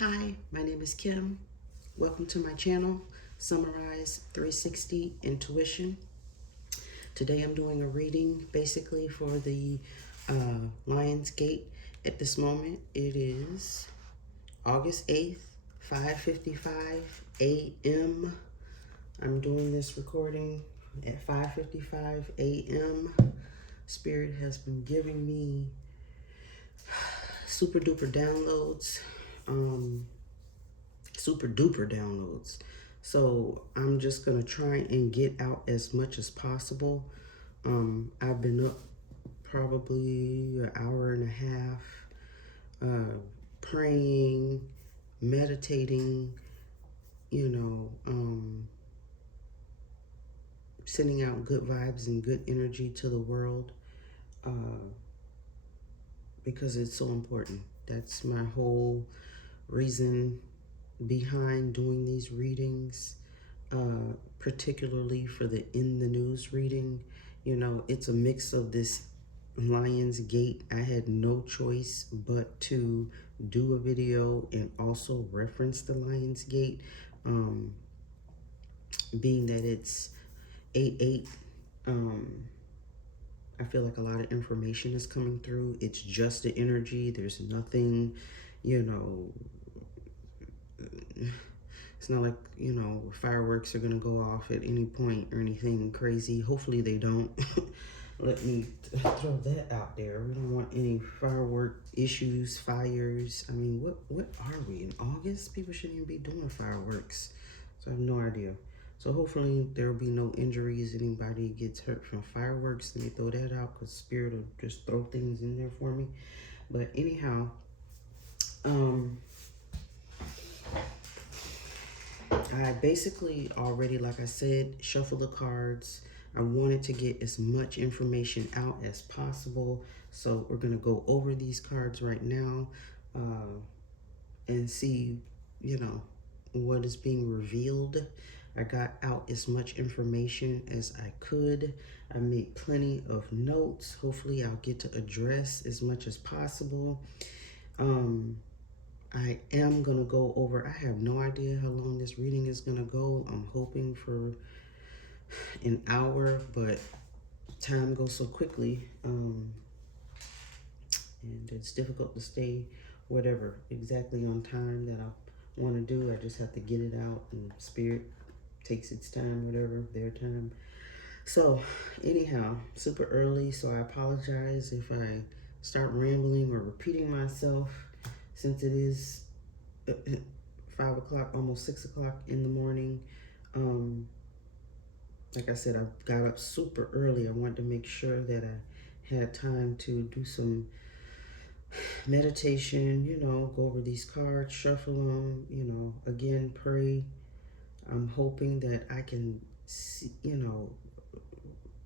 Hi, my name is Kim. Welcome to my channel, Summarize 360 Intuition. Today I'm doing a reading basically for the Lion's Gate. At this moment, it is August 8th, 5:55 a.m. I'm doing this recording at 5:55 a.m. Spirit has been giving me super duper downloads. Super duper downloads. So I'm just gonna try and get out as much as possible. I've been up probably an hour and a half, praying, meditating, sending out good vibes and good energy to the world, because it's so important. That's my whole reason behind doing these readings, particularly for the in the news reading. It's a mix of this Lion's Gate. I had no choice but to do a video and also reference the Lion's Gate, being that it's 8/8. I feel like a lot of information is coming through. It's just the energy. There's nothing, you know, it's not like, fireworks are going to go off at any point or anything crazy. Hopefully they don't. Let me throw that out there. We don't want any firework issues, fires. I mean, what are we, in August? People shouldn't even be doing fireworks. So I have no idea. So hopefully there will be no injuries. Anybody gets hurt from fireworks, let me throw that out, because Spirit will just throw things in there for me. But anyhow, I basically already, like I said, shuffle the cards. I wanted to get as much information out as possible. So we're going to go over these cards right now, and see, what is being revealed. I got out as much information as I could. I made plenty of notes. Hopefully I'll get to address as much as possible. I am going to go over, I have no idea how long this reading is going to go. I'm hoping for an hour, but time goes so quickly. And it's difficult to stay whatever exactly on time that I want to do. I just have to get it out, and Spirit takes its time, whatever, their time. So anyhow, super early, so I apologize if I start rambling or repeating myself, since it is 5 o'clock, almost 6 o'clock in the morning. Like I said, I got up super early. I wanted to make sure that I had time to do some meditation, go over these cards, shuffle them, again, pray. I'm hoping that I can see,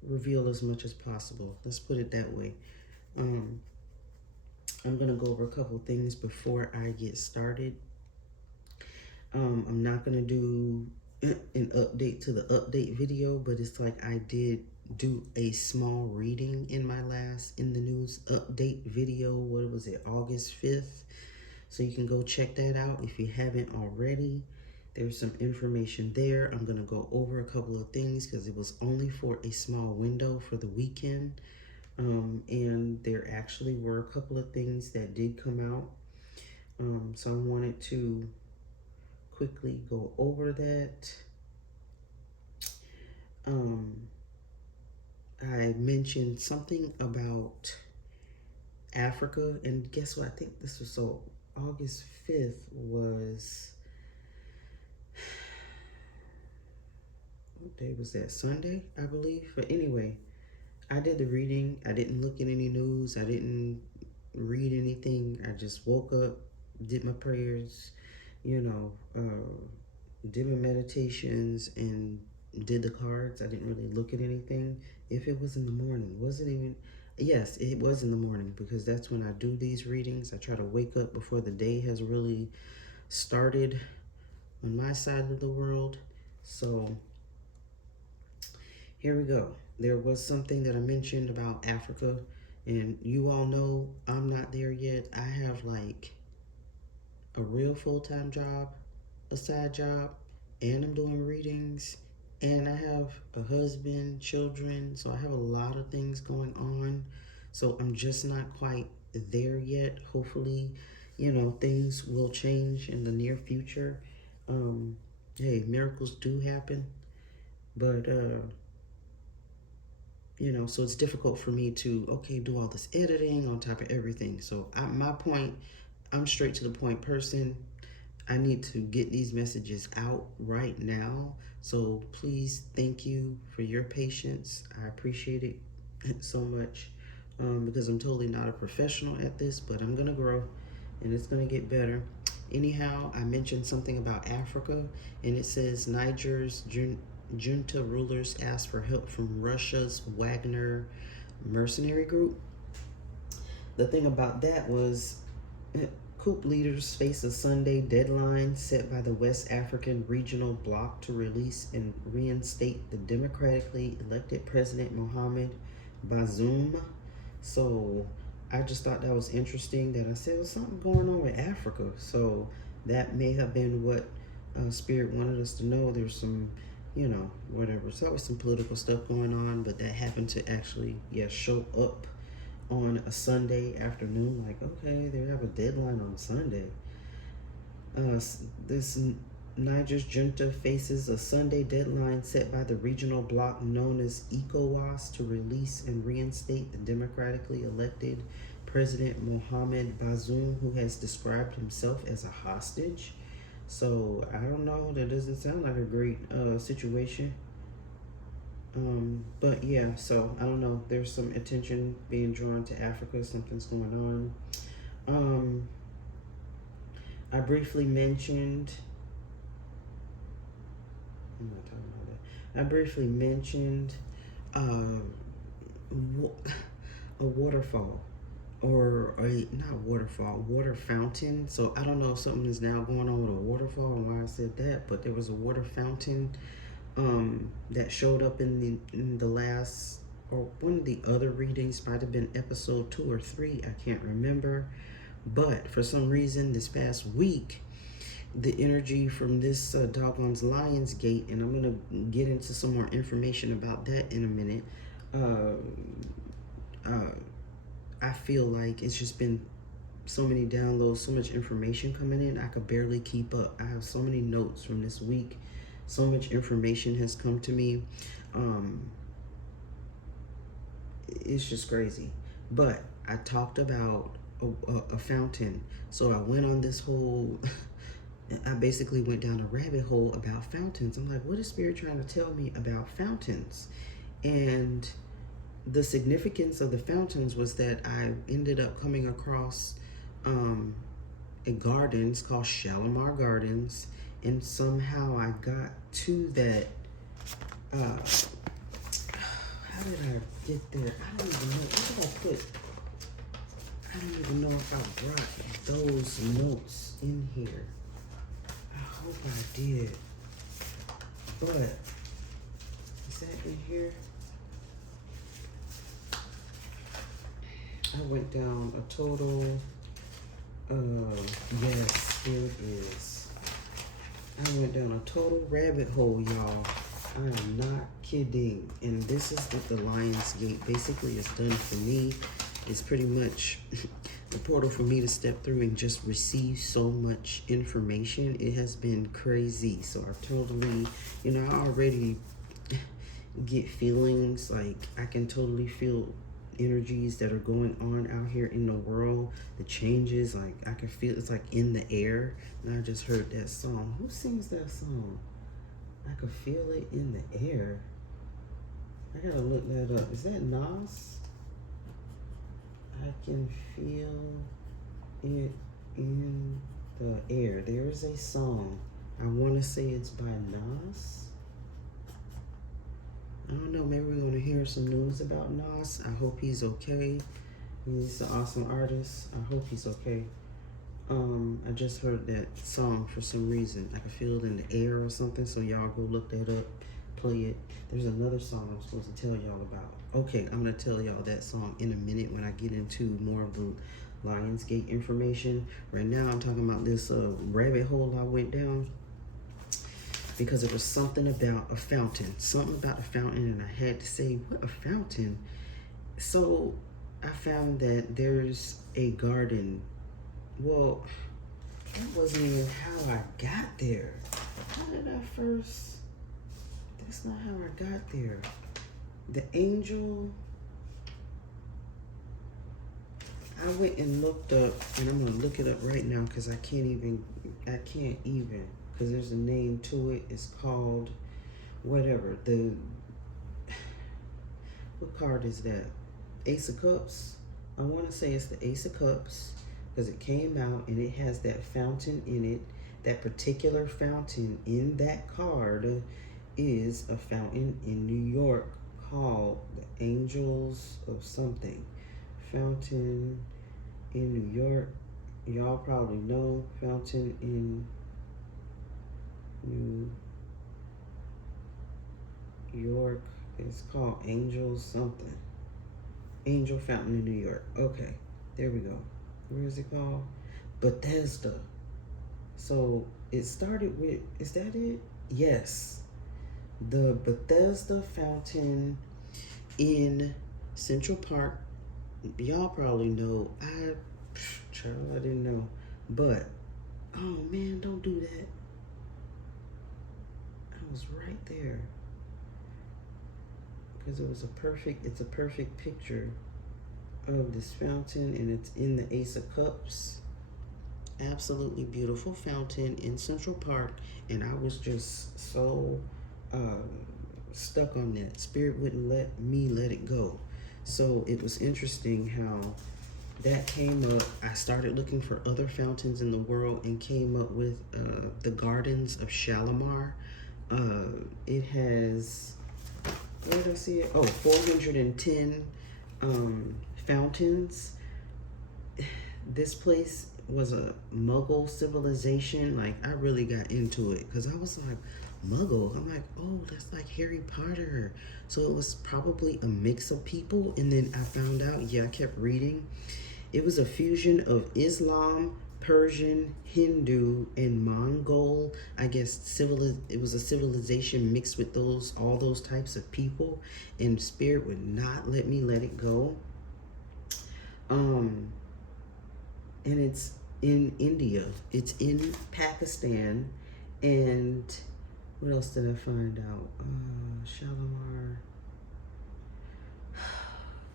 reveal as much as possible. Let's put it that way. I'm going to go over a couple things before I get started. I'm not going to do an update to the update video, but it's like I did do a small reading in my last in the news update video. What was it, August 5th? So you can go check that out if you haven't already. There's some information there. I'm going to go over a couple of things because it was only for a small window for the weekend. And there actually were a couple of things that did come out. So I wanted to quickly go over that. I mentioned something about Africa, and guess what? I think this was, so August 5th was, what day was that? Sunday, I believe. But anyway, I did the reading. I didn't look at any news. I didn't read anything. I just woke up, did my prayers, did my meditations, and did the cards. I didn't really look at anything. If it was in the morning, was it even? Yes, it was in the morning, because that's when I do these readings. I try to wake up before the day has really started on my side of the world. So here we go. There was something that I mentioned about Africa, and you all know I'm not there yet. I have like a real full-time job, a side job, and I'm doing readings, and I have a husband, children, so I have a lot of things going on. So I'm just not quite there yet. Hopefully, things will change in the near future. Um, hey, miracles do happen, but so it's difficult for me to do all this editing on top of everything. So my point, I'm straight to the point person. I need to get these messages out right now. So please, thank you for your patience. I appreciate it so much, because I'm totally not a professional at this, but I'm going to grow and it's going to get better. Anyhow, I mentioned something about Africa, and it says Niger's junta rulers asked for help from Russia's Wagner mercenary group. The thing about that was, coup leaders face a Sunday deadline set by the West African Regional Bloc to release and reinstate the democratically elected President Mohamed Bazoum. So I just thought that was interesting that I said, well, something going on with Africa. So that may have been what Spirit wanted us to know. There's some, whatever. So always some political stuff going on, but that happened to actually, show up on a Sunday afternoon. Like, okay, they have a deadline on Sunday. This Niger's junta faces a Sunday deadline set by the regional bloc known as ECOWAS to release and reinstate the democratically elected President Mohamed Bazoum, who has described himself as a hostage. So I don't know. That doesn't sound like a great situation. But yeah, so I don't know. There's some attention being drawn to Africa. Something's going on. I briefly mentioned. I'm not talking about that. I briefly mentioned a waterfall, or not waterfall, water fountain. So I don't know if something is now going on with a waterfall and why I said that, but there was a water fountain that showed up in the last, or one of the other readings. Might have been episode 2 or 3, I can't remember. But for some reason this past week, the energy from this doggone's Lion's Gate, and I'm gonna get into some more information about that in a minute. I feel like it's just been so many downloads, so much information coming in, I could barely keep up. I have so many notes from this week. So much information has come to me. It's just crazy. But I talked about a fountain. So I went on this whole, I basically went down a rabbit hole about fountains. I'm like, what is Spirit trying to tell me about fountains? And the significance of the fountains was that I ended up coming across a gardens called Shalimar Gardens, and somehow I got to that. How did I get there? I don't even know. What did I put? I don't even know if I brought those notes in here. I hope I did. But is that in here? I went down a total. Yes, here it is. I went down a total rabbit hole, y'all. I am not kidding. And this is what the Lion's Gate basically has done for me. It's pretty much the portal for me to step through and just receive so much information. It has been crazy. So I totally, I already get feelings, like I can totally feel energies that are going on out here in the world, the changes, like I can feel it's like in the air. And I just heard that song. Who sings that song? I could feel it in the air. I gotta look that up. Is that Nas? I can feel it in the air. There is a song. I want to say it's by Nas. I don't know, maybe we're going to hear some news about Nas. I hope he's okay. He's an awesome artist. I hope he's okay. I just heard that song for some reason. I could feel it in the air or something, so y'all go look that up, play it. There's another song I'm supposed to tell y'all about. Okay, I'm going to tell y'all that song in a minute when I get into more of the Lionsgate information. Right now, I'm talking about this rabbit hole I went down because there was something about a fountain. Something about a fountain, and I had to say, what a fountain? So I found that there's a garden. Well, that wasn't even how I got there. How did I first? That's not how I got there. The angel. I went and looked up, and I'm gonna look it up right now because I can't even, because there's a name to it. It's called whatever. What card is that? Ace of Cups. I want to say it's the Ace of Cups because it came out and it has that fountain in it. That particular fountain in that card is a fountain in New York called the Angels of something. Fountain in New York. Y'all probably know fountain in New York. It's called Angels something. Angel Fountain in New York. Okay, there we go. Where is it called? Bethesda. So it started with, is that it? Yes. The Bethesda Fountain in Central Park. Y'all probably know. I didn't know. But, oh man, don't do that. I was right there. Because it's a perfect picture of this fountain, and it's in the Ace of Cups. Absolutely beautiful fountain in Central Park, and I was just so stuck on that. Spirit wouldn't let me let it go. So it was interesting how that came up. I started looking for other fountains in the world and came up with the Gardens of Shalimar. It has, where did I see it? Oh, 410 fountains. This place was a Muggle civilization. Like, I really got into it because I was like, Muggle? I'm like, oh, that's like Harry Potter. So it was probably a mix of people. And then I found out, I kept reading. It was a fusion of Islam, Persian, Hindu, and Mongol. I guess it was a civilization mixed with all those types of people. And Spirit would not let me let it go. And it's in India. It's in Pakistan. And what else did I find out? Shalimar.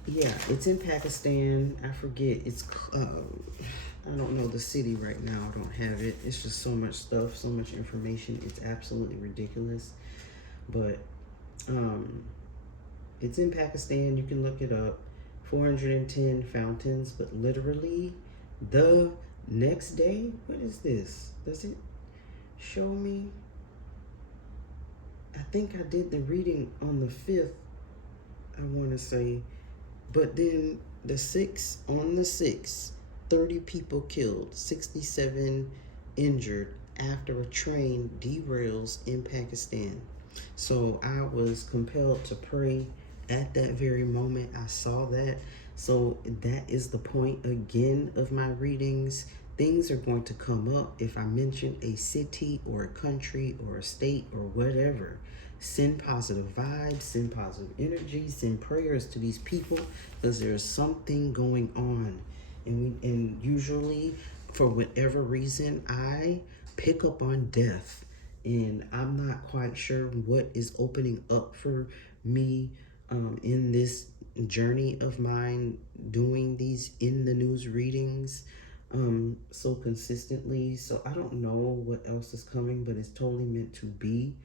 Yeah, it's in Pakistan. I forget. It's, I don't know the city right now. I don't have it. It's just so much stuff, so much information. It's absolutely ridiculous. But it's in Pakistan. You can look it up. 410 fountains, but literally the next day, what is this? Does it show me? I think I did the reading on the 5th, I want to say. But then the 6th, on the 6th, 30 people killed, 67 injured after a train derails in Pakistan. So I was compelled to pray at that very moment. I saw that. So that is the point again of my readings. Things are going to come up if I mention a city or a country or a state or whatever. Send positive vibes, send positive energy, send prayers to these people because there's something going on. And usually, for whatever reason, I pick up on death. And I'm not quite sure what is opening up for me in this journey of mine doing these in the news readings so consistently. So I don't know what else is coming, but it's totally meant to be.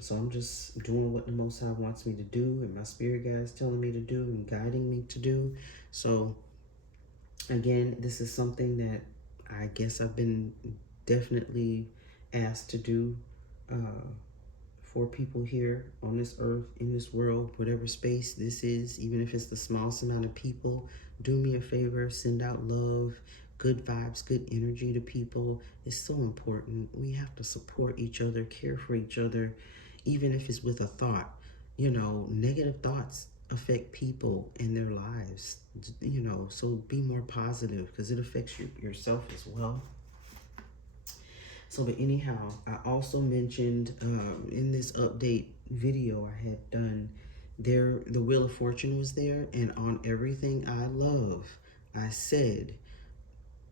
So I'm just doing what the Most High wants me to do, and my spirit guide is telling me to do and guiding me to do. So again, this is something that I guess I've been definitely asked to do for people here on this earth, in this world, whatever space this is, even if it's the smallest amount of people. Do me a favor, send out love, good vibes, good energy to people. It's so important. We have to support each other, care for each other, even if it's with a thought. Negative thoughts affect people and their lives, so be more positive because it affects yourself as well. So, but anyhow, I also mentioned in this update video I had done, the Wheel of Fortune was there, and on everything I love, I said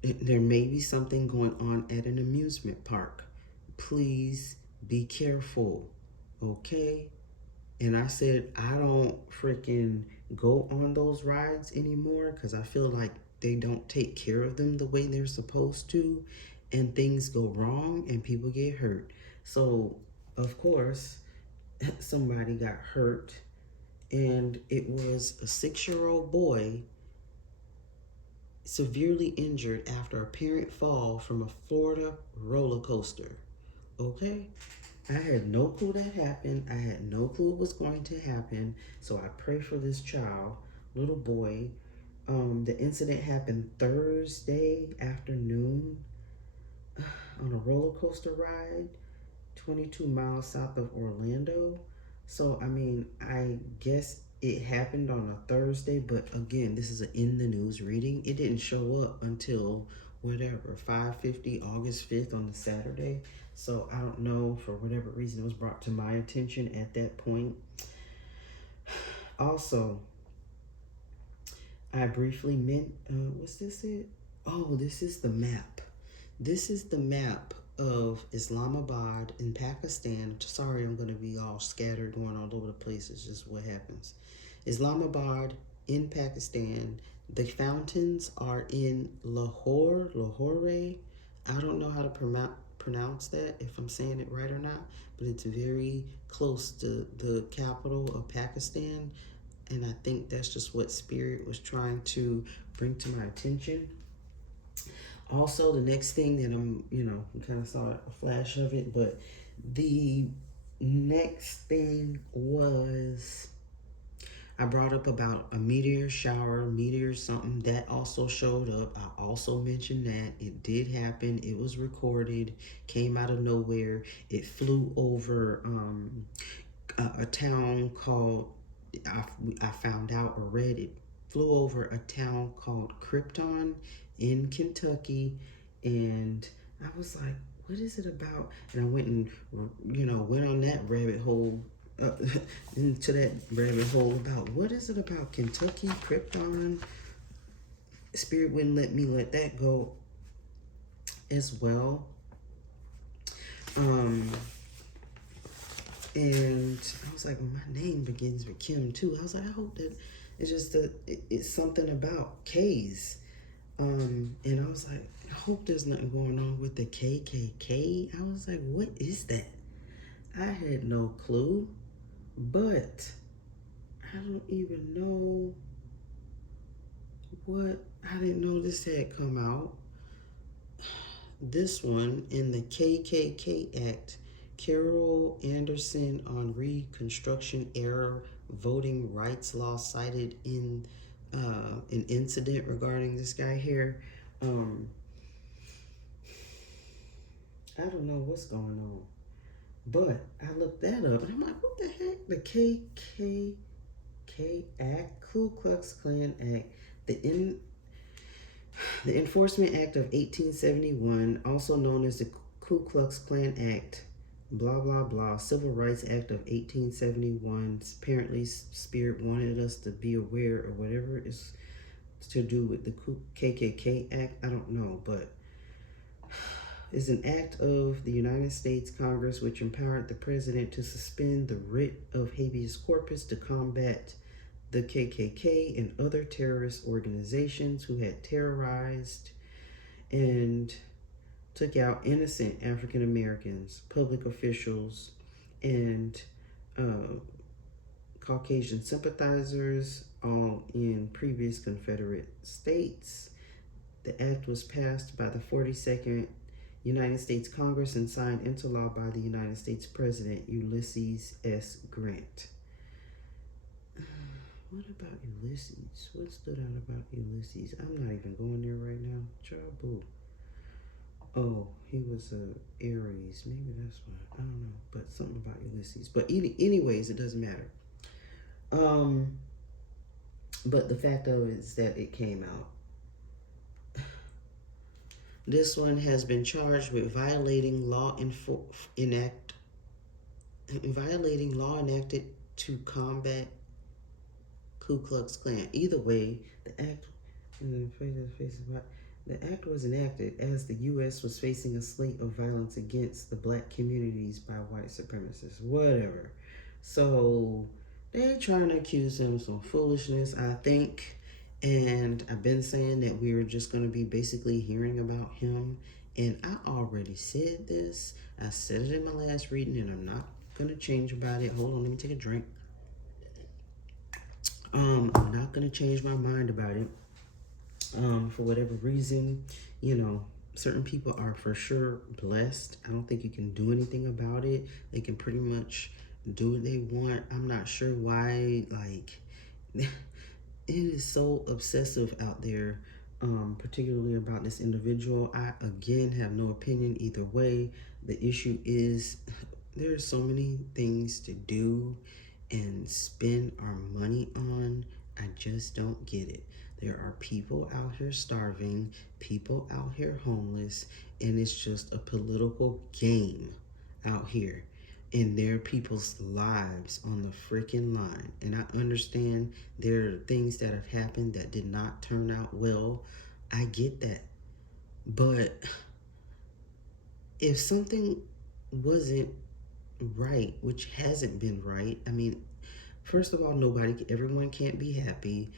there may be something going on at an amusement park. Please be careful, okay? And I said, I don't freaking go on those rides anymore because I feel like they don't take care of them the way they're supposed to, and things go wrong and people get hurt. So, of course, somebody got hurt, and it was a 6-year-old boy severely injured after a parent fall from a Florida roller coaster. Okay? I had no clue that happened. I had no clue it was going to happen. So I pray for this child, little boy. The incident happened Thursday afternoon on a roller coaster ride, 22 miles south of Orlando. So, I mean, I guess it happened on a Thursday, but again, this is an in the news reading. It didn't show up until whatever, 5:50, August 5th on the Saturday. So I don't know, for whatever reason, it was brought to my attention at that point. Also, I briefly what's this it? Oh, this is the map. This is the map of Islamabad in Pakistan. Sorry, I'm going to be all scattered, going all over the place. It's just what happens. Islamabad in Pakistan. The fountains are in Lahore. I don't know how to pronounce that, if I'm saying it right or not, but it's very close to the capital of Pakistan. And I think that's just what Spirit was trying to bring to my attention. Also, the next thing that we kind of saw a flash of it, but the next thing was I brought up about a meteor shower, meteor something that also showed up. I also mentioned that it did happen. It was recorded, came out of nowhere. It flew over a town called, I found out or read it, flew over a town called Krypton in Kentucky, and I was like, what is it about? And I went and, went on that rabbit hole, into that rabbit hole about what is it about Kentucky, Krypton. Spirit wouldn't let me let that go as well. And I was like, well, my name begins with Kim too. I was like, I hope that it's just it's something about K's. And I was like, I hope there's nothing going on with the KKK. I was like, what is that? I had no clue, but I don't even know I didn't know this had come out. This one in the KKK Act, Carol Anderson on Reconstruction Era Voting Rights Law cited in an incident regarding this guy here. I don't know what's going on, but I looked that up and I'm like, what the heck? The KKK Act, Ku Klux Klan Act, the Enforcement Act of 1871, also known as the Ku Klux Klan Act, blah, blah, blah, Civil Rights Act of 1871. Apparently, Spirit wanted us to be aware of whatever is to do with the KKK Act. I don't know, but is an act of the United States Congress which empowered the president to suspend the writ of habeas corpus to combat the KKK and other terrorist organizations who had terrorized and took out innocent African Americans, public officials, and Caucasian sympathizers, all in previous Confederate states. The act was passed by the 42nd United States Congress and signed into law by the United States President Ulysses S. Grant. What about Ulysses? What stood out about Ulysses? I'm not even going there right now. Boo. Oh, he was a Aries. Maybe that's why. I don't know. But something about Ulysses. But anyways, it doesn't matter. But the fact of it is that it came out. This one has been charged with violating law enacted to combat Ku Klux Klan. Either way, the act was enacted as the U.S. was facing a slate of violence against the black communities by white supremacists. Whatever. So they're trying to accuse him of some foolishness, I think. And I've been saying that we were just going to be basically hearing about him. And I already said this. I said it in my last reading, and I'm not going to change about it. Hold on, let me take a drink. I'm not going to change my mind about it. For whatever reason, certain people are for sure blessed. I don't think you can do anything about it. They can pretty much do what they want. I'm not sure why, it is so obsessive out there, particularly about this individual. I, again, have no opinion either way. The issue is there are so many things to do and spend our money on. I just don't get it. There are people out here starving, people out here homeless, and it's just a political game out here. And there are people's lives on the freaking line. And I understand there are things that have happened that did not turn out well. I get that. But if something wasn't right, which hasn't been right, I mean, first of all, everyone can't be happy.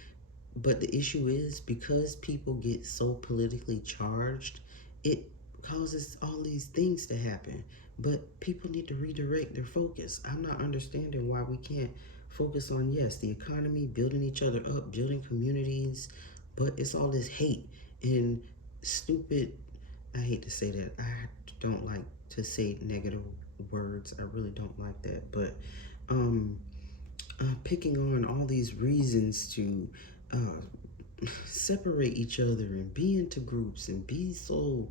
But the issue is because people get so politically charged, it causes all these things to happen. But people need to redirect their focus. I'm not understanding why we can't focus on, yes, the economy, building each other up, building communities, but it's all this hate and stupid. I hate to say that. I don't like to say negative words. I really don't like that. But picking on all these reasons to separate each other and be into groups and be so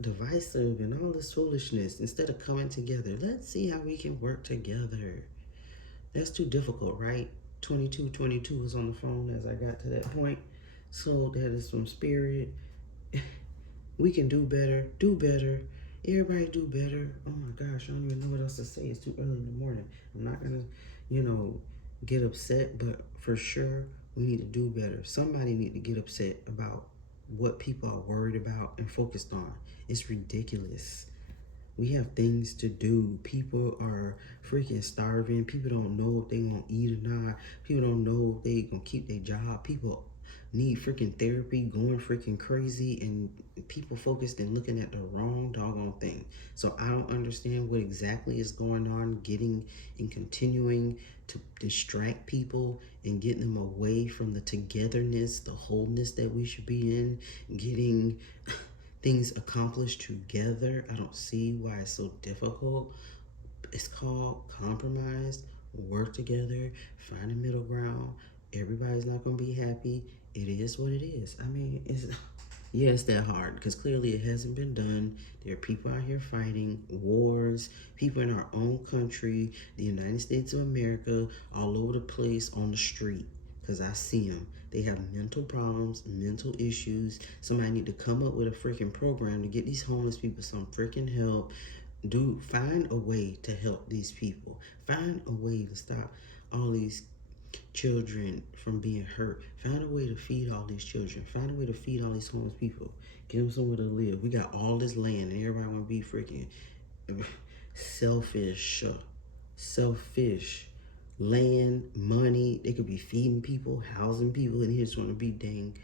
divisive and all this foolishness instead of coming together. Let's see how we can work together. That's too difficult, right? 2222 was on the phone as I got to that point. So that is some spirit. We can do better. Do better. Everybody do better. Oh my gosh, I don't even know what else to say. It's too early in the morning. I'm not gonna, get upset, but for sure we need to do better. Somebody need to get upset about what people are worried about and focused on. It's ridiculous. We have things to do. People are freaking starving. People don't know if they gonna eat or not. People don't know if they gonna keep their job. People need freaking therapy, going freaking crazy, and people focused and looking at the wrong doggone thing. So I don't understand what exactly is going on, getting and continuing to distract people and getting them away from the togetherness, the wholeness that we should be in, getting things accomplished together. I don't see why it's so difficult. It's called compromise, work together, find a middle ground. Everybody's not going to be happy. It is what it is. I mean, it's that hard because clearly it hasn't been done. There are people out here fighting wars, people in our own country, the United States of America, all over the place on the street because I see them. They have mental problems, mental issues. Somebody need to come up with a freaking program to get these homeless people some freaking help. Find a way to help these people. Find a way to stop all these children from being hurt. Find a way to feed all these children. Find a way to feed all these homeless people. Give them somewhere to live. We got all this land and everybody want to be freaking selfish. Land, money. They could be feeding people, housing people, and they just want to be dang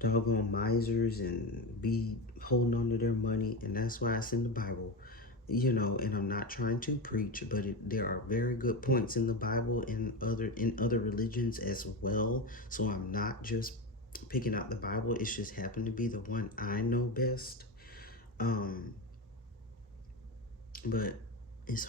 doggone misers and be holding on to their money. And that's why it's in the Bible. And I'm not trying to preach, but there are very good points in the Bible and in other religions as well. So I'm not just picking out the Bible. It's just happened to be the one I know best. But it's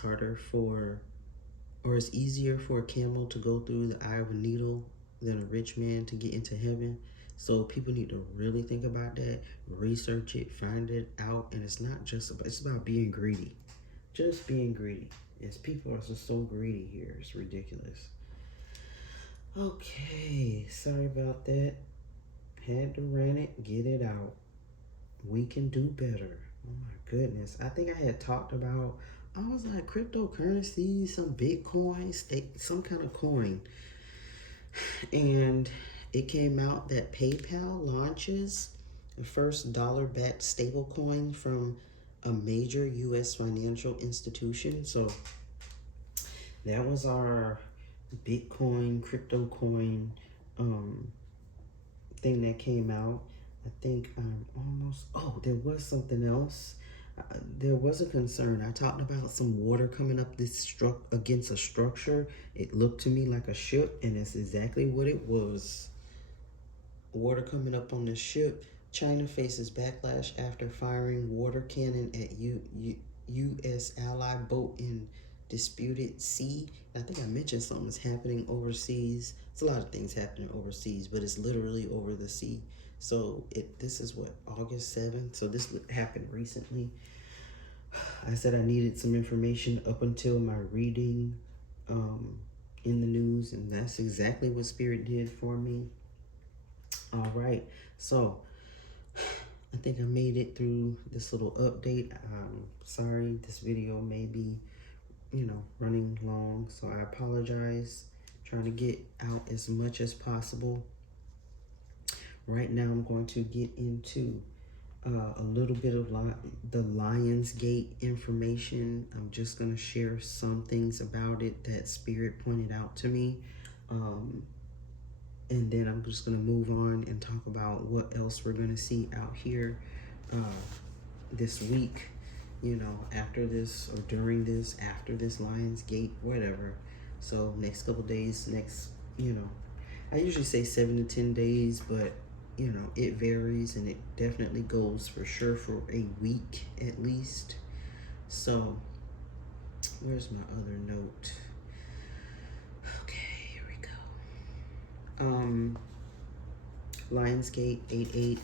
it's easier for a camel to go through the eye of a needle than a rich man to get into heaven. So people need to really think about that, research it, find it out, and it's about being greedy. Just being greedy. Yes, people are just so greedy here. It's ridiculous. Okay, sorry about that. Had to rant it, get it out. We can do better. Oh my goodness. I think I had talked about, I was like, cryptocurrency, some Bitcoin, some kind of coin. And it came out that PayPal launches the first dollar-backed stablecoin from a major U.S. financial institution. So that was our Bitcoin, crypto coin thing that came out. I think there was something else. There was a concern. I talked about some water coming up against a structure. It looked to me like a ship, and that's exactly what it was. Water coming up on the ship. China faces backlash after firing water cannon at U.S. ally boat in disputed sea. I think I mentioned something's happening overseas. It's a lot of things happening overseas, but it's literally over the sea. So this is what, August 7th? So this happened recently. I said I needed some information up until my reading in the news, and that's exactly what Spirit did for me. All right, so I think I made it through this little update. Sorry, this video may be, running long, so I apologize. Trying to get out as much as possible. Right now, I'm going to get into a little bit of the Lionsgate information. I'm just going to share some things about it that Spirit pointed out to me. And then I'm just going to move on and talk about what else we're going to see out here this week, after this or during this, after this Lionsgate, whatever. So next couple days, I usually say 7 to 10 days, but it varies, and it definitely goes for sure for a week at least. So where's my other note? Okay, here we go. Lionsgate 88.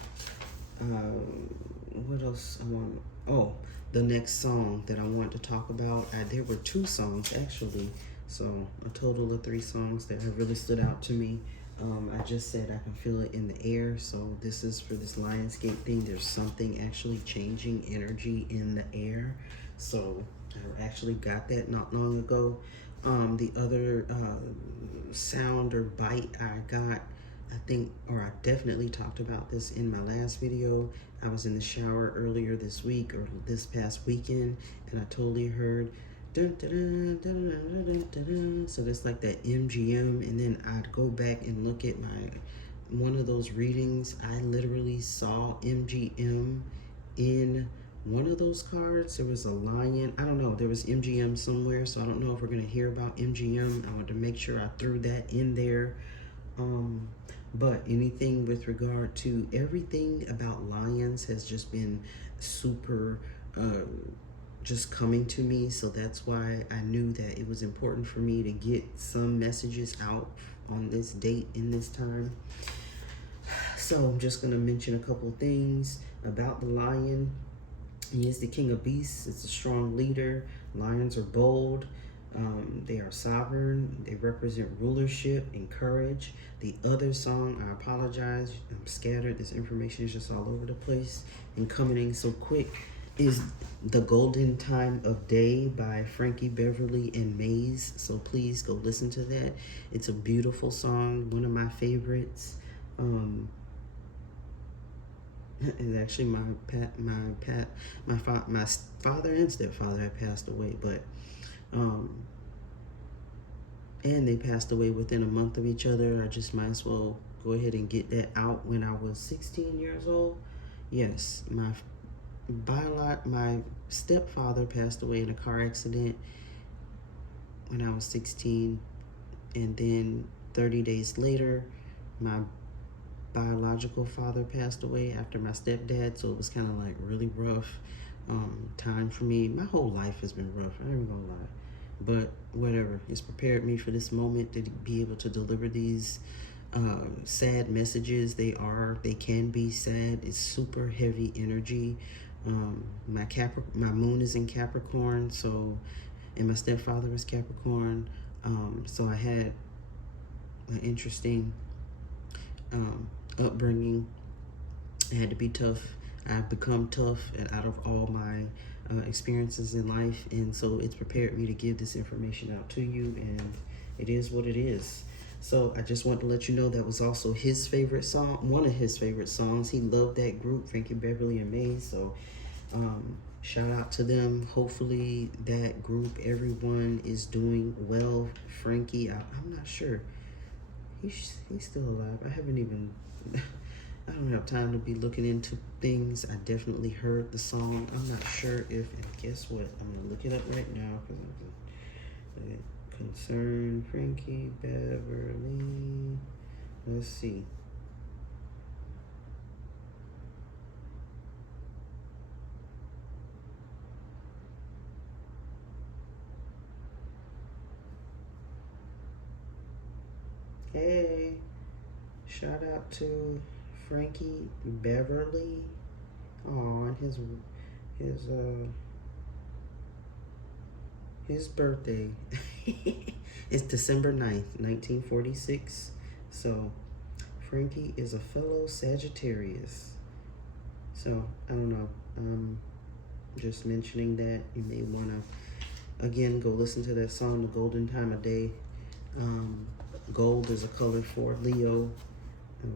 What else I want? Oh, the next song that I want to talk about. There were 2 songs actually, so a total of 3 songs that have really stood out to me. I just said I can feel it in the air, so this is for this Lionsgate thing. There's something actually changing energy in the air, so I actually got that not long ago. The other sound or bite I got, I definitely talked about this in my last video. I was in the shower earlier this week or this past weekend, and I totally heard dun, dun, dun, dun, dun, dun, dun, dun. So that's like that MGM, and then I'd go back and look at one of those readings. I literally saw MGM in one of those cards. There was a lion. I don't know. There was MGM somewhere, so I don't know if we're going to hear about MGM. I wanted to make sure I threw that in there. But anything with regard to everything about lions has just been super just coming to me. So that's why I knew that it was important for me to get some messages out on this date in this time. So I'm just going to mention a couple things about the lion. He is the king of beasts. It's a strong leader. Lions are bold. They are sovereign. They represent rulership and courage. The other song, I apologize, I'm scattered. This information is just all over the place and coming in so quick, is The Golden Time of Day by Frankie Beverly and Maze. So please go listen to that. It's a beautiful song, one of my favorites. It's actually my father and stepfather had passed away, but and they passed away within a month of each other. I just might as well go ahead and get that out. When I was 16 years old, yes, my stepfather passed away in a car accident when I was 16, and then 30 days later, my biological father passed away after my stepdad. So it was kind of like really rough time for me. My whole life has been rough, I ain't gonna lie, but whatever. It's prepared me for this moment to be able to deliver these sad messages. They can be sad. It's super heavy energy. My moon is in Capricorn, so, and my stepfather was Capricorn. So I had an interesting upbringing. It had to be tough. I've become tough out of all my experiences in life, and so it's prepared me to give this information out to you, and it is what it is. So I just want to let you know that was also his favorite song, one of his favorite songs. He loved that group, Frankie Beverly and Maze. So shout out to them. Hopefully that group, everyone is doing well. Frankie, I'm not sure. He's still alive. I haven't even. I don't have time to be looking into things. I definitely heard the song. I'm not sure if, and guess what? I'm gonna look it up right now because I'm concerned Frankie Beverly. Let's see. Hey, shout out to Frankie Beverly. Oh, and his birthday is December 9th, 1946. So Frankie is a fellow Sagittarius. So I don't know. Just mentioning that. You may want to again go listen to that song, The Golden Time of Day. Gold is a color for Leo. I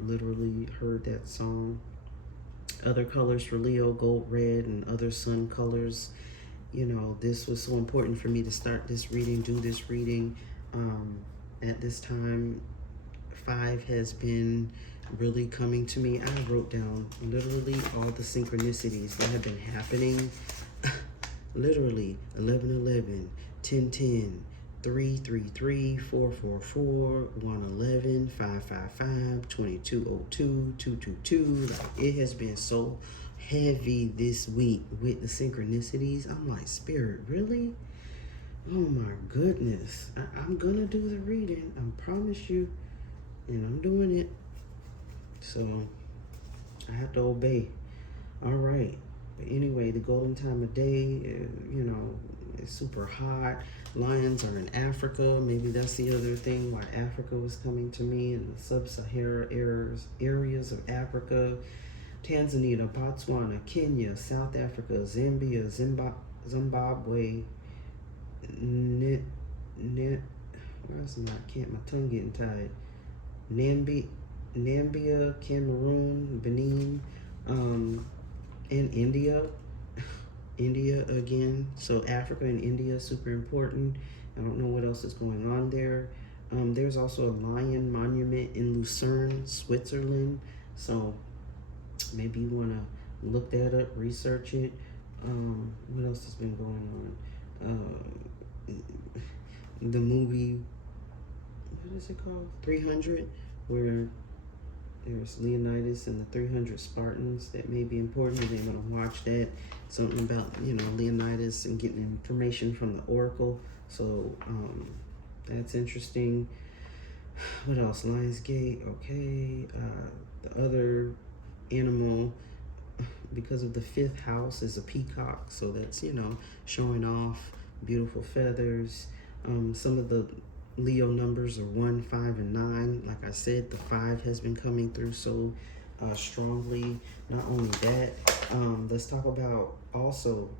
literally heard that song. Other colors for Leo, gold, red, and other sun colors. You know, this was so important for me to start this reading, do this reading. At this time, 5 has been really coming to me. I wrote down literally all the synchronicities that have been happening. Literally 1111, 1010, 333, 444, 111, 555, 2202, 222. Like, it has been so heavy this week with the synchronicities. I'm like, Spirit, really? Oh my goodness. I'm gonna do the reading, I promise you, and I'm doing it. So I have to obey. All right. But anyway, the golden time of day, you know, it's super hot. Lions are in Africa. Maybe that's the other thing why Africa was coming to me, in the sub-Sahara areas of Africa. Tanzania, Botswana, Kenya, South Africa, Zambia, Zimbabwe, why is my tongue getting tied? Nambia, Cameroon, Benin, and India. India again. So Africa and India, super important. I don't know what else is going on there. There's also a lion monument in Lucerne, Switzerland. So maybe you want to look that up, research it. What else has been going on? The movie, what is it called? 300, where there's Leonidas and the 300 Spartans. That may be important. You may want to watch that. Something about, you know, Leonidas and getting information from the oracle. So that's interesting. What else? Lionsgate. Okay. The other animal, because of the 5th house, is a peacock. So that's, you know, showing off beautiful feathers. Some of the Leo numbers are 1, 5, and 9. Like I said, the 5 has been coming through so strongly. Not only that, let's talk about also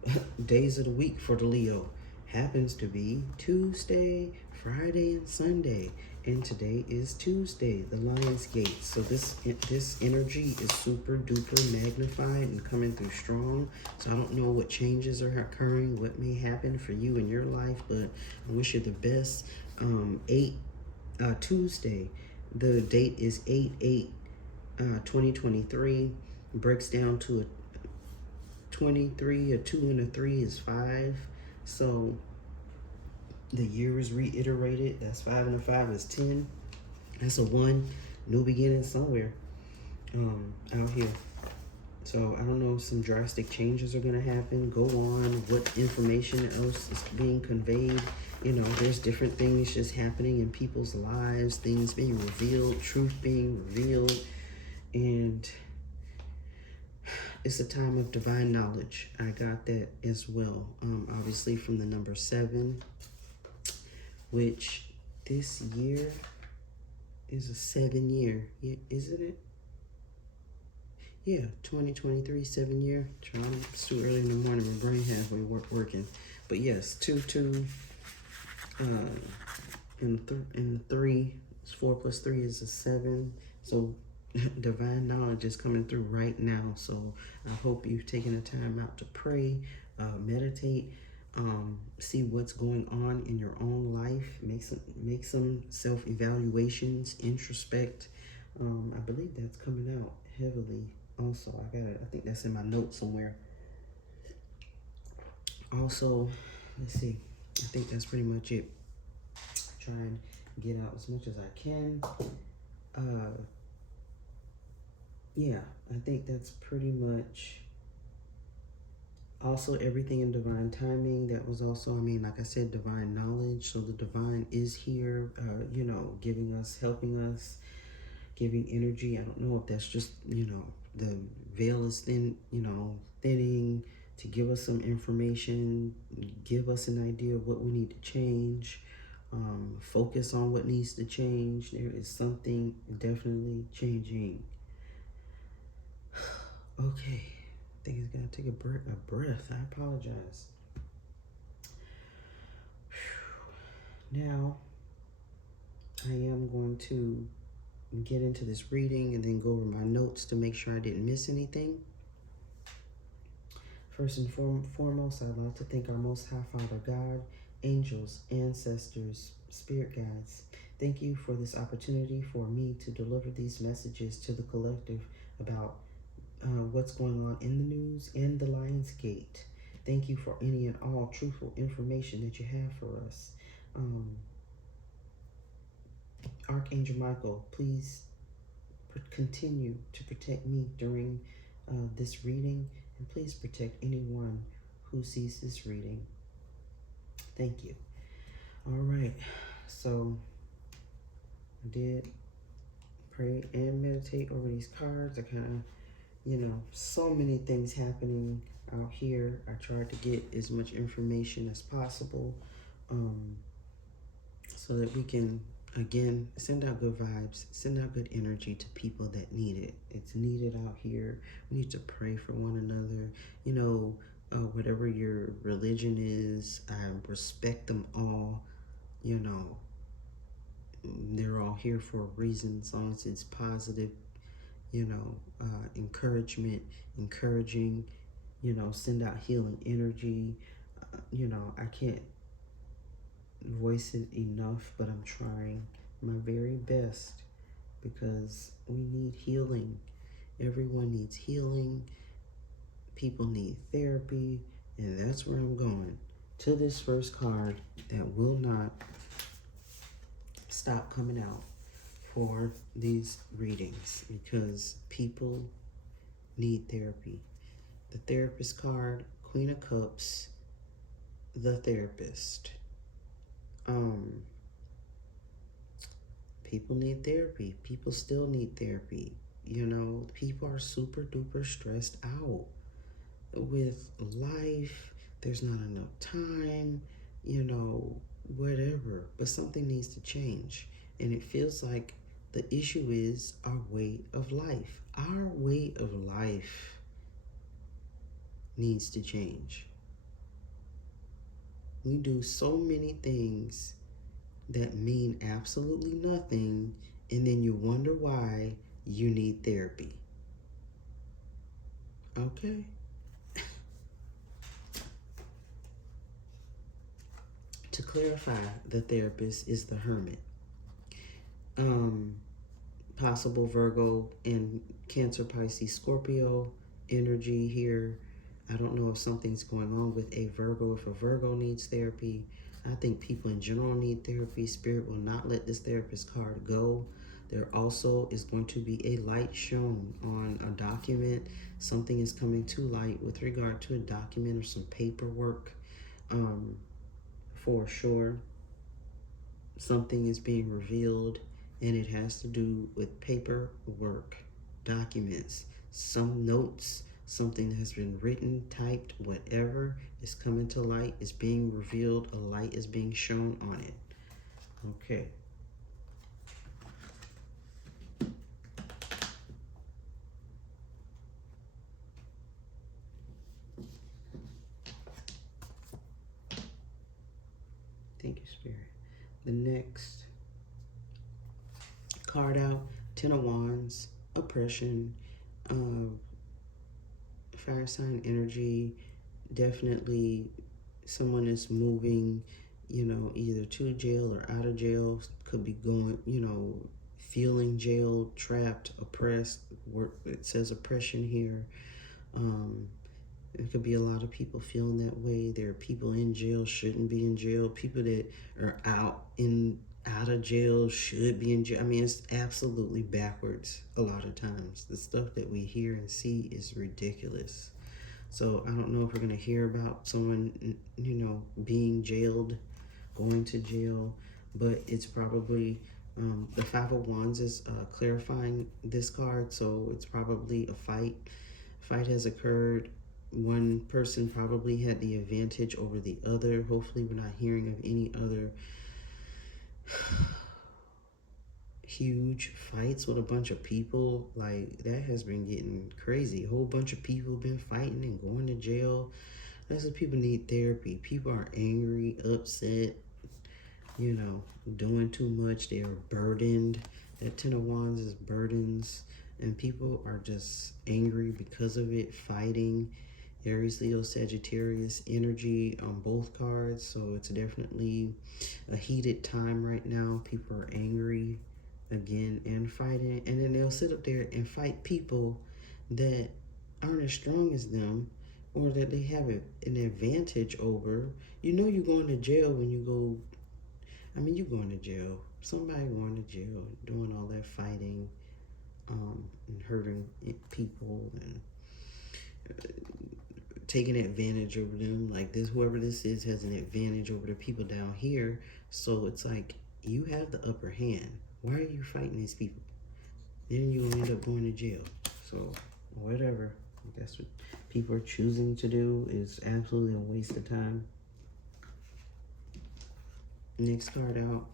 days of the week for the Leo. Happens to be Tuesday, Friday, and Sunday. And today is Tuesday, the Lion's Gate. So this energy is super duper magnified and coming through strong. So I don't know what changes are occurring, what may happen for you in your life, but I wish you the best. Tuesday, the date is 8/8/2023. Breaks down to a 23, a 2 and a 3 is 5. So the year is reiterated. That's 5 and a 5 is 10. That's a 1. New beginning somewhere out here. So I don't know, some drastic changes are going to happen. Go on. What information else is being conveyed? You know, there's different things just happening in people's lives, things being revealed, truth being revealed. And it's a time of divine knowledge. I got that as well. Obviously from the number 7, which this year, is a 7-year. Yeah, isn't it? Yeah, 2023, 7-year. It's too early in the morning. My brain halfway working. But yes, 2, uh, and 3. 4 plus 3 is a 7. So divine knowledge is coming through right now. So I hope you've taken the time out to pray, meditate, see what's going on in your own life. Make some self evaluations, introspect. I believe that's coming out heavily. Also, I think that's in my notes somewhere. Also, let's see. I think that's pretty much it. Try and get out as much as I can. Yeah, I think that's pretty much also everything in divine timing. That was also, I mean, like I said, divine knowledge. So the divine is here, giving us, helping us, giving energy. I don't know if that's just, the veil is thinning to give us some information, give us an idea of what we need to change, focus on what needs to change. There is something definitely changing. Okay, I think it's gonna take a breath. I apologize. Now, I am going to get into this reading and then go over my notes to make sure I didn't miss anything. First and foremost, I'd like to thank our Most High Father God, angels, ancestors, spirit guides. Thank you for this opportunity for me to deliver these messages to the collective about what's going on in the news and the Lion's Gate. Thank you for any and all truthful information that you have for us. Archangel Michael, please continue to protect me during this reading, and please protect anyone who sees this reading. Thank you. All right, so I did pray and meditate over these cards. I kind of, so many things happening out here. I tried to get as much information as possible so that we can, again, send out good vibes, send out good energy to people that need it. It's needed out here. We need to pray for one another. Whatever your religion is, I respect them all. They're all here for a reason, as long as it's positive, encouragement, encouraging, send out healing energy. I can't voice it enough, but I'm trying my very best because we need healing. Everyone needs healing. People need therapy, and that's where I'm going. To this first card that will not stop coming out for these readings because people need therapy. The therapist card, Queen of Cups, the therapist. People need therapy. People still need therapy. People are super duper stressed out with life. There's not enough time, whatever. But something needs to change. And it feels like the issue is our way of life. Our way of life needs to change. We do so many things that mean absolutely nothing, and then you wonder why you need therapy. Okay? To clarify, the therapist is the Hermit. Possible Virgo and Cancer, Pisces, Scorpio energy here. I don't know if something's going on with a Virgo, if a Virgo needs therapy. I think people in general need therapy. Spirit will not let this therapist card go. There also is going to be a light shown on a document. Something is coming to light with regard to a document or some paperwork. For sure, something is being revealed, and it has to do with paperwork, documents, some notes, something that has been written, typed, whatever is coming to light, is being revealed, a light is being shown on it. Okay. Thank you, Spirit. The next card out, Ten of Wands, oppression, uh, fire sign energy. Definitely someone is moving, either to jail or out of jail. Could be going, feeling jailed, trapped, oppressed. It says oppression here. Um, it could be a lot of people feeling that way. There are people in jail shouldn't be in jail. People that are out of jail should be in jail. I mean, it's absolutely backwards a lot of times. The stuff that we hear and see is ridiculous. So I don't know if we're gonna hear about someone, being jailed, going to jail, but it's probably the Five of Wands is clarifying this card. So it's probably a fight. Fight has occurred. One person probably had the advantage over the other. Hopefully, we're not hearing of any other huge fights with a bunch of people. Like, that has been getting crazy. A whole bunch of people been fighting and going to jail. That's what people need therapy. People are angry, upset, doing too much. They are burdened. That Ten of Wands is burdens. And people are just angry because of it, fighting. Aries, Leo, Sagittarius energy on both cards. So it's definitely a heated time right now. People are angry again and fighting. And then they'll sit up there and fight people that aren't as strong as them or that they have an advantage over. You're going to jail when you go. I mean, you're going to jail. Somebody going to jail, doing all that fighting, and hurting people and taking advantage over them. Like, this, whoever this is has an advantage over the people down here. So it's like, you have the upper hand. Why are you fighting these people? Then you'll end up going to jail. So whatever. That's what people are choosing to do. Is absolutely a waste of time. Next card out.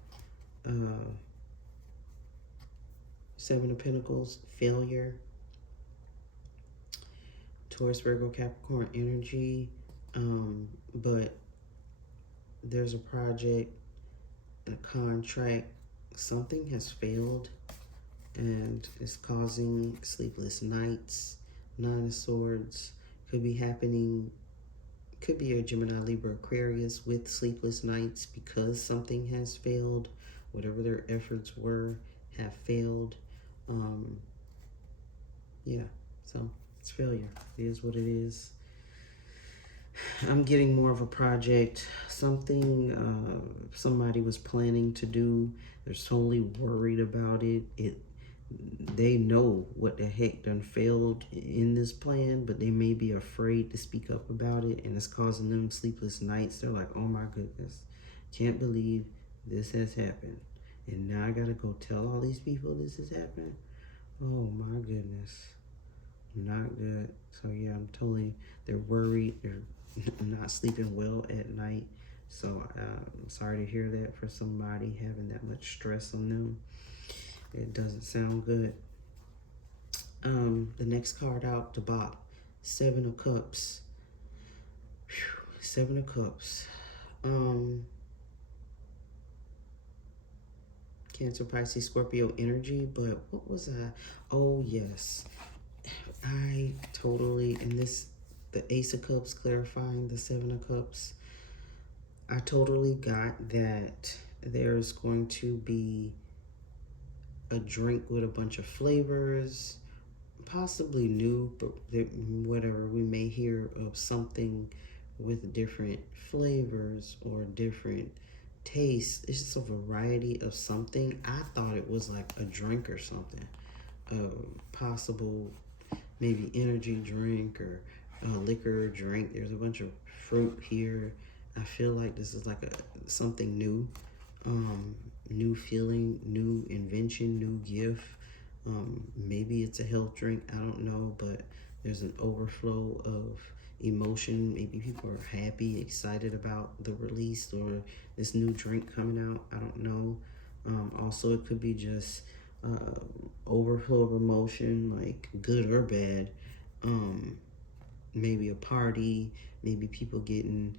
Seven of Pentacles, failure. Taurus, Virgo, Capricorn energy. But there's a project, a contract, something has failed and it's causing sleepless nights. Nine of Swords could be happening, could be a Gemini, Libra, Aquarius with sleepless nights because something has failed. Whatever their efforts were have failed. Yeah, so it's failure. It is what it is. I'm getting more of a project, something somebody was planning to do. They're totally worried about it. They know what the heck done failed in this plan, but they may be afraid to speak up about it, and it's causing them sleepless nights. They're like, oh my goodness, can't believe this has happened. And now I gotta go tell all these people this is happening. Oh my goodness. Not good. So yeah, they're worried. They're not sleeping well at night. So I'm sorry to hear that for somebody having that much stress on them. It doesn't sound good. The next card out, the bottom, Seven of Cups. Whew, Seven of Cups. Cancer, Pisces, Scorpio energy. But what was I? Oh yes, I totally, and this, the Ace of Cups clarifying the Seven of Cups. I totally got that there's going to be a drink with a bunch of flavors, possibly new, but whatever. We may hear of something with different flavors or different tastes. It's just a variety of something. I thought it was like a drink or something. Possible maybe energy drink or liquor drink. There's a bunch of fruit here. I feel like this is like something new. New feeling, new invention, new gift. Maybe it's a health drink, I don't know, but there's an overflow of emotion. Maybe people are happy, excited about the release or this new drink coming out. I don't know. Also, it could be just overflow of emotion, like good or bad. Maybe a party, maybe people getting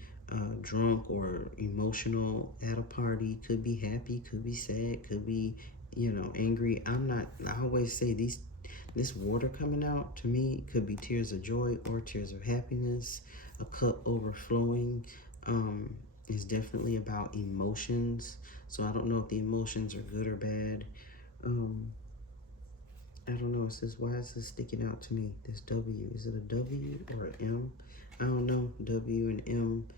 drunk or emotional at a party. Could be happy, could be sad, could be, angry. I always say this water coming out to me could be tears of joy or tears of happiness. A cup overflowing is definitely about emotions. So I don't know if the emotions are good or bad. Um, I don't know. It says, why is this sticking out to me? This W. Is it a W or an M? I don't know. W and M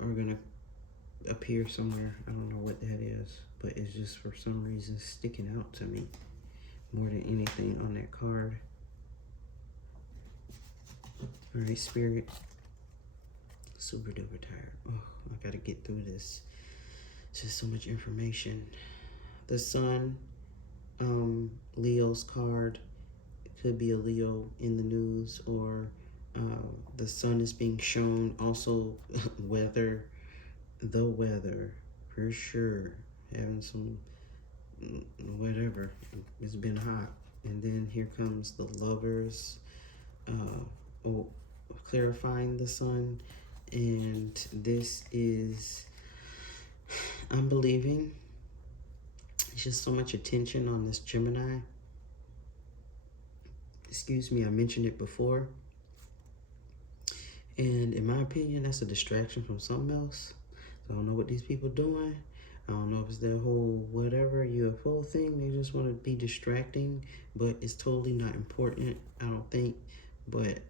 are going to appear somewhere. I don't know what that is. But it's just for some reason sticking out to me more than anything on that card. All right, Spirit. Super duper tired. Oh, I got to get through this. It's just so much information. The Sun, Leo's card. It could be a Leo in the news, or the sun is being shown. Also, weather, the weather, for sure. Having some whatever. It's been hot. And then here comes the Lovers, clarifying the sun. And this is, I'm believing, it's just so much attention on this Gemini. Excuse me, I mentioned it before. And in my opinion, that's a distraction from something else. So I don't know what these people doing. I don't know if it's their whole whatever UFO thing. They just want to be distracting, but it's totally not important, I don't think. But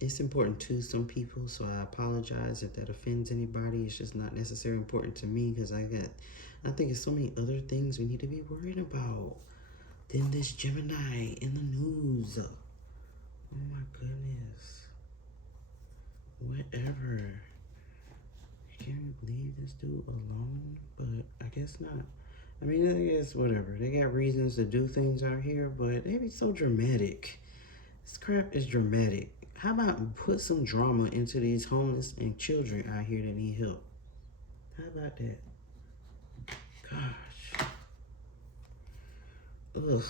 it's important to some people, so I apologize if that offends anybody. It's just not necessarily important to me because I think it's so many other things we need to be worried about than this Gemini in the news. Oh my goodness. Whatever. Can you believe this dude alone? But I guess not. I mean, I guess whatever. They got reasons to do things out here, but they be so dramatic. This crap is dramatic. How about put some drama into these homeless and children out here that need help? How about that? Gosh. Ugh.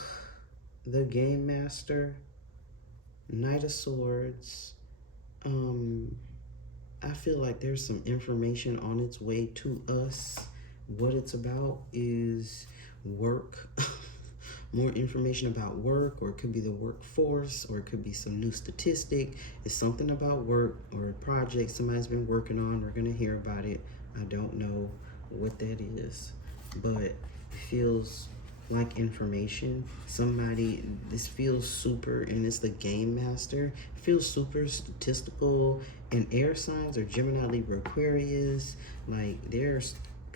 The Game Master. Knight of Swords. I feel like there's some information on its way to us. What it's about is work. More information about work, or it could be the workforce, or it could be some new statistic. It's something about work or a project somebody's been working on. We're going to hear about it. I don't know what that is, but it feels like information. This feels super, and it's the Game Master. It feels super statistical, and air signs are Gemini, Libra, Aquarius. Like, they're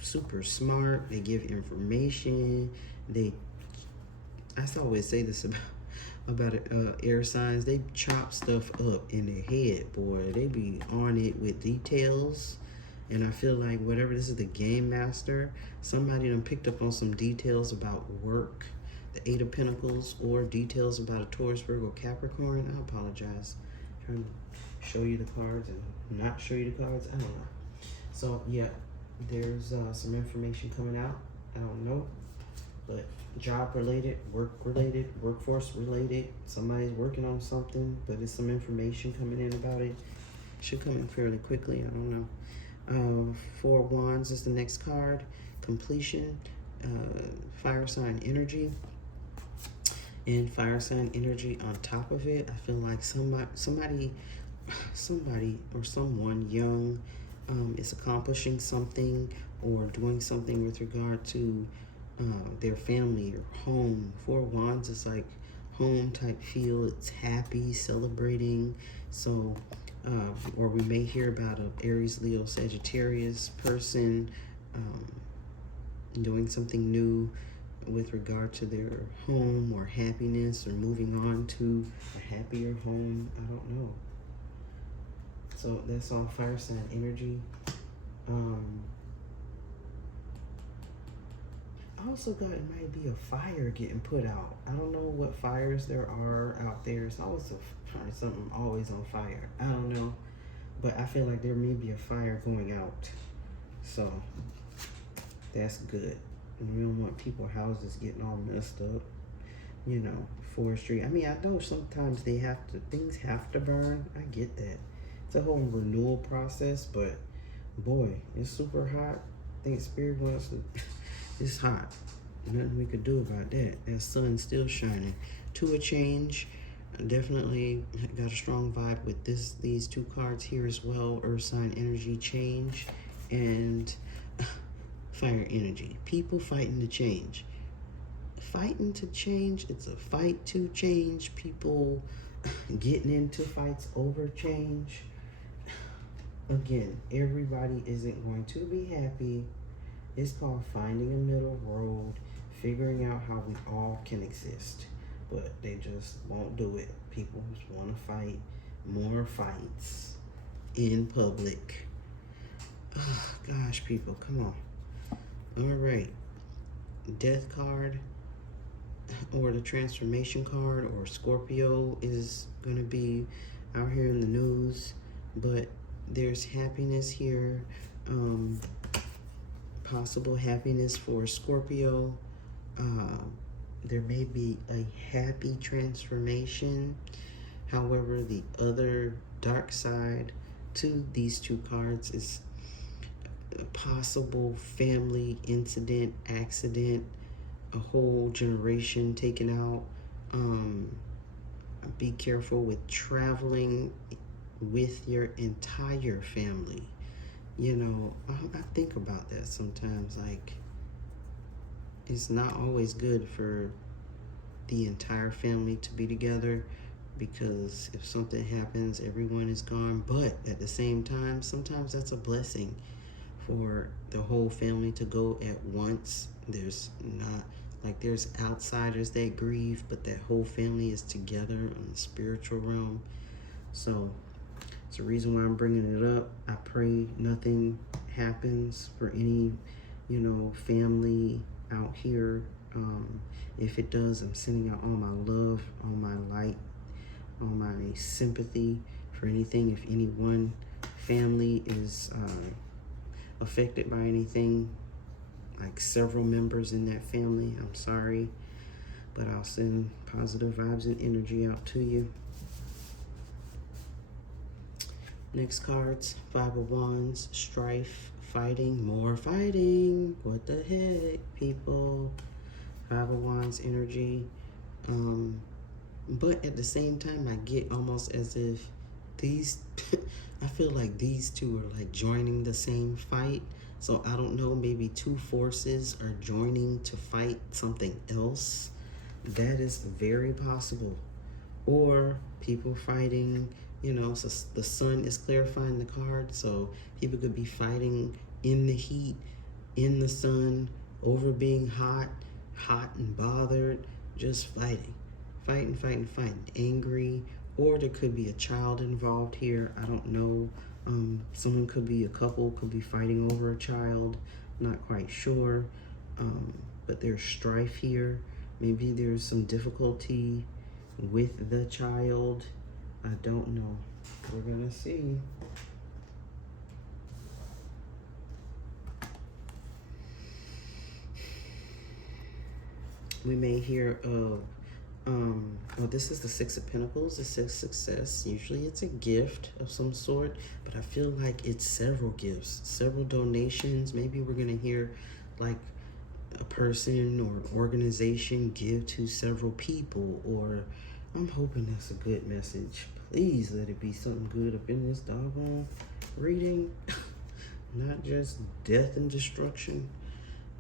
super smart. They give information. I always say this about air signs. They chop stuff up in their head, boy. They be on it with details. And I feel like whatever this is, the Game Master, somebody done picked up on some details about work, the Eight of Pentacles, or details about a Taurus, Virgo, Capricorn. I apologize. I'm trying to show you the cards and not show you the cards. I don't know. So, yeah, there's some information coming out. I don't know. But job related, work related, workforce related. Somebody's working on something, but there's some information coming in about it. Should come in fairly quickly. I don't know. Four of Wands is the next card. Completion. Fire sign energy. And fire sign energy on top of it. I feel like somebody or someone young is accomplishing something or doing something with regard to their family or home. Four of Wands is like home type feel. It's happy, celebrating. So, or we may hear about an Aries, Leo, Sagittarius person doing something new with regard to their home or happiness, or moving on to a happier home. I don't know. So that's all fire sign energy. I also got it might be a fire getting put out. I don't know what fires there are out there. It's always something always on fire. I don't know, but I feel like there may be a fire going out. So that's good. And we don't want people's houses getting all messed up. You know, forestry. I mean, I know sometimes things have to burn. I get that. It's a whole renewal process, but Boy, it's super hot. I think Spirit wants to, it's hot. Nothing we could do about that. That sun's still shining. To a change. Definitely got a strong vibe with these two cards here as well. Earth sign energy change and fire energy. People fighting to change. Fighting to change. It's a fight to change. People getting into fights over change. Again, everybody isn't going to be happy. It's called finding a middle road, figuring out how we all can exist. But they just won't do it. People just want to fight more fights in public. Oh, gosh, people, come on. All right. Death card or the transformation card or Scorpio is going to be out here in the news. But there's happiness here. Possible happiness for Scorpio. There may be a happy transformation. However, the other dark side to these two cards is a possible family incident, accident, a whole generation taken out. Be careful with traveling with your entire family. You know, I think about that sometimes. Like, it's not always good for the entire family to be together, because if something happens, everyone is gone. But at the same time, sometimes that's a blessing for the whole family to go at once. There's not, like, there's outsiders that grieve, but that whole family is together in the spiritual realm. So it's the reason why I'm bringing it up. I pray nothing happens for any, family out here. If it does, I'm sending out all my love, all my light, all my sympathy for anything. If any one family is affected by anything, like several members in that family, I'm sorry, but I'll send positive vibes and energy out to you. Next cards, Five of Wands, strife, fighting, more fighting. What the heck, people? Five of Wands energy. But at the same time, I get almost as if these, I feel like these two are like joining the same fight. So I don't know, maybe two forces are joining to fight something else. That is very possible. Or people fighting, so the sun is clarifying the card. So people could be fighting in the heat, in the sun, over being hot and bothered, just fighting, angry. Or there could be a child involved here. I don't know. Someone could be, a couple could be fighting over a child. Not quite sure. But there's strife here. Maybe there's some difficulty with the child. I don't know. We're gonna see. We may hear of, this is the Six of Pentacles, the Six Success. Usually it's a gift of some sort, but I feel like it's several gifts, several donations. Maybe we're gonna hear like a person or organization give to several people, or I'm hoping that's a good message. Please let it be something good up in this doggone reading. Not just death and destruction.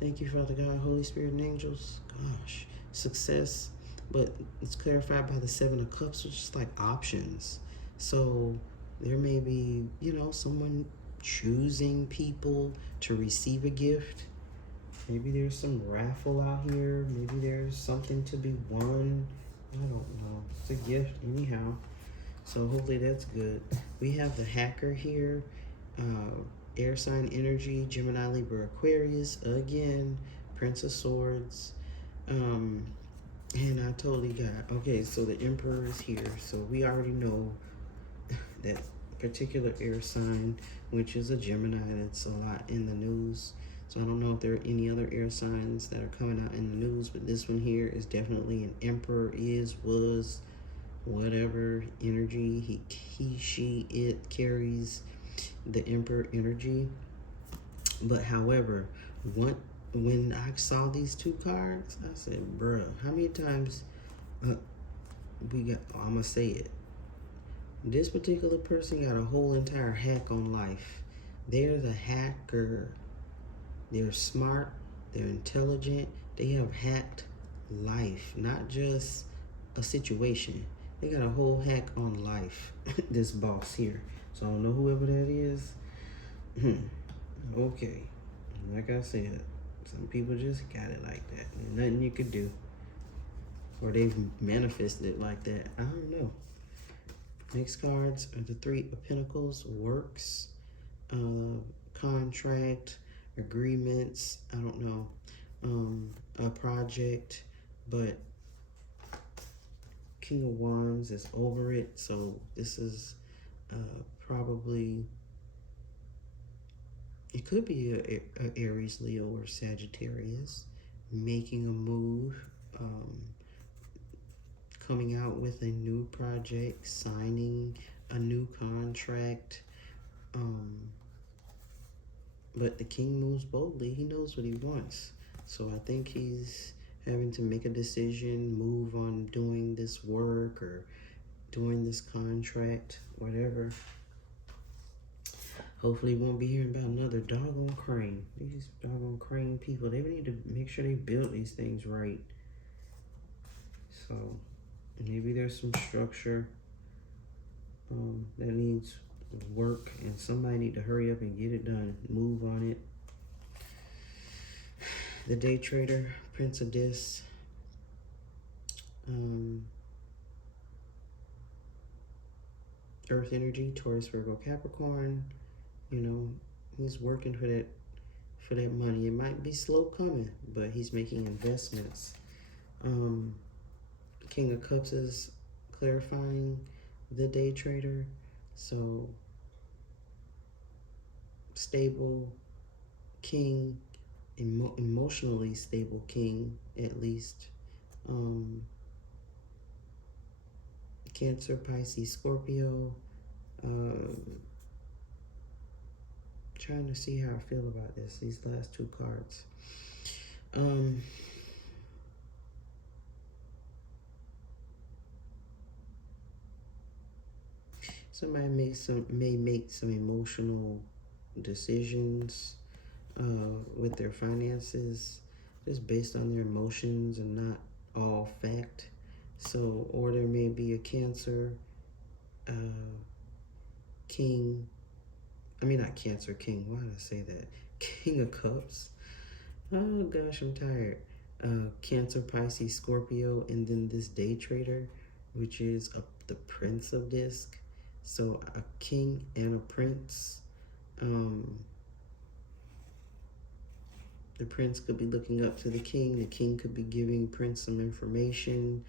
Thank you, Father God, Holy Spirit, and angels. Gosh, success. But it's clarified by the Seven of Cups, which is like options. So there may be, someone choosing people to receive a gift. Maybe there's some raffle out here. Maybe there's something to be won. I don't know. It's a gift anyhow. So hopefully that's good. We have the hacker here. Air sign energy, Gemini, Libra, Aquarius. Again, Prince of Swords. And I totally got, okay, so the Emperor is here. So we already know that particular air sign, which is a Gemini, that's a lot in the news. So I don't know if there are any other air signs that are coming out in the news, but this one here is definitely an Emperor, was, whatever energy he, she, it carries. the Emperor energy. But however, when I saw these two cards, I said, bruh, how many times uh, we got, oh, I'm gonna say it. This particular person got a whole entire hack on life. They're the hacker. They're smart, they're intelligent, they have hacked life, not just a situation. They got a whole hack on life, this boss here. So I don't know whoever that is. Okay. Like I said, some people just got it like that. There's nothing you could do. Or they've manifested it like that. I don't know. Next cards are the Three of Pentacles, works, contract, agreements, I don't know, a project, but King of Wands is over it. So this is probably, it could be a Aries, Leo, or Sagittarius making a move, coming out with a new project, signing a new contract. But the king moves boldly. He knows what he wants. So I think he's having to make a decision, move on doing this work or doing this contract, whatever. Hopefully we won't be hearing about another doggone crane. These doggone crane people, they need to make sure they build these things right. So maybe there's some structure that needs work, and somebody need to hurry up and get it done. Move on it. The day trader, Prince of Discs. Earth energy, Taurus, Virgo, Capricorn. You know, he's working for that money. It might be slow coming, but he's making investments. King of Cups is clarifying the day trader. So stable king, emotionally stable king, at least. Cancer, Pisces, Scorpio. Trying to see how I feel about this, these last two cards. Somebody may make some emotional decisions with their finances, just based on their emotions and not all fact. So, or there may be a Cancer king. I mean, not Cancer king. Why did I say that? King of Cups. Oh gosh, I'm tired. Cancer, Pisces, Scorpio, and then this day trader, which is the Prince of Disc. So a king and a prince. The prince could be looking up to the king. The king could be giving Prince some information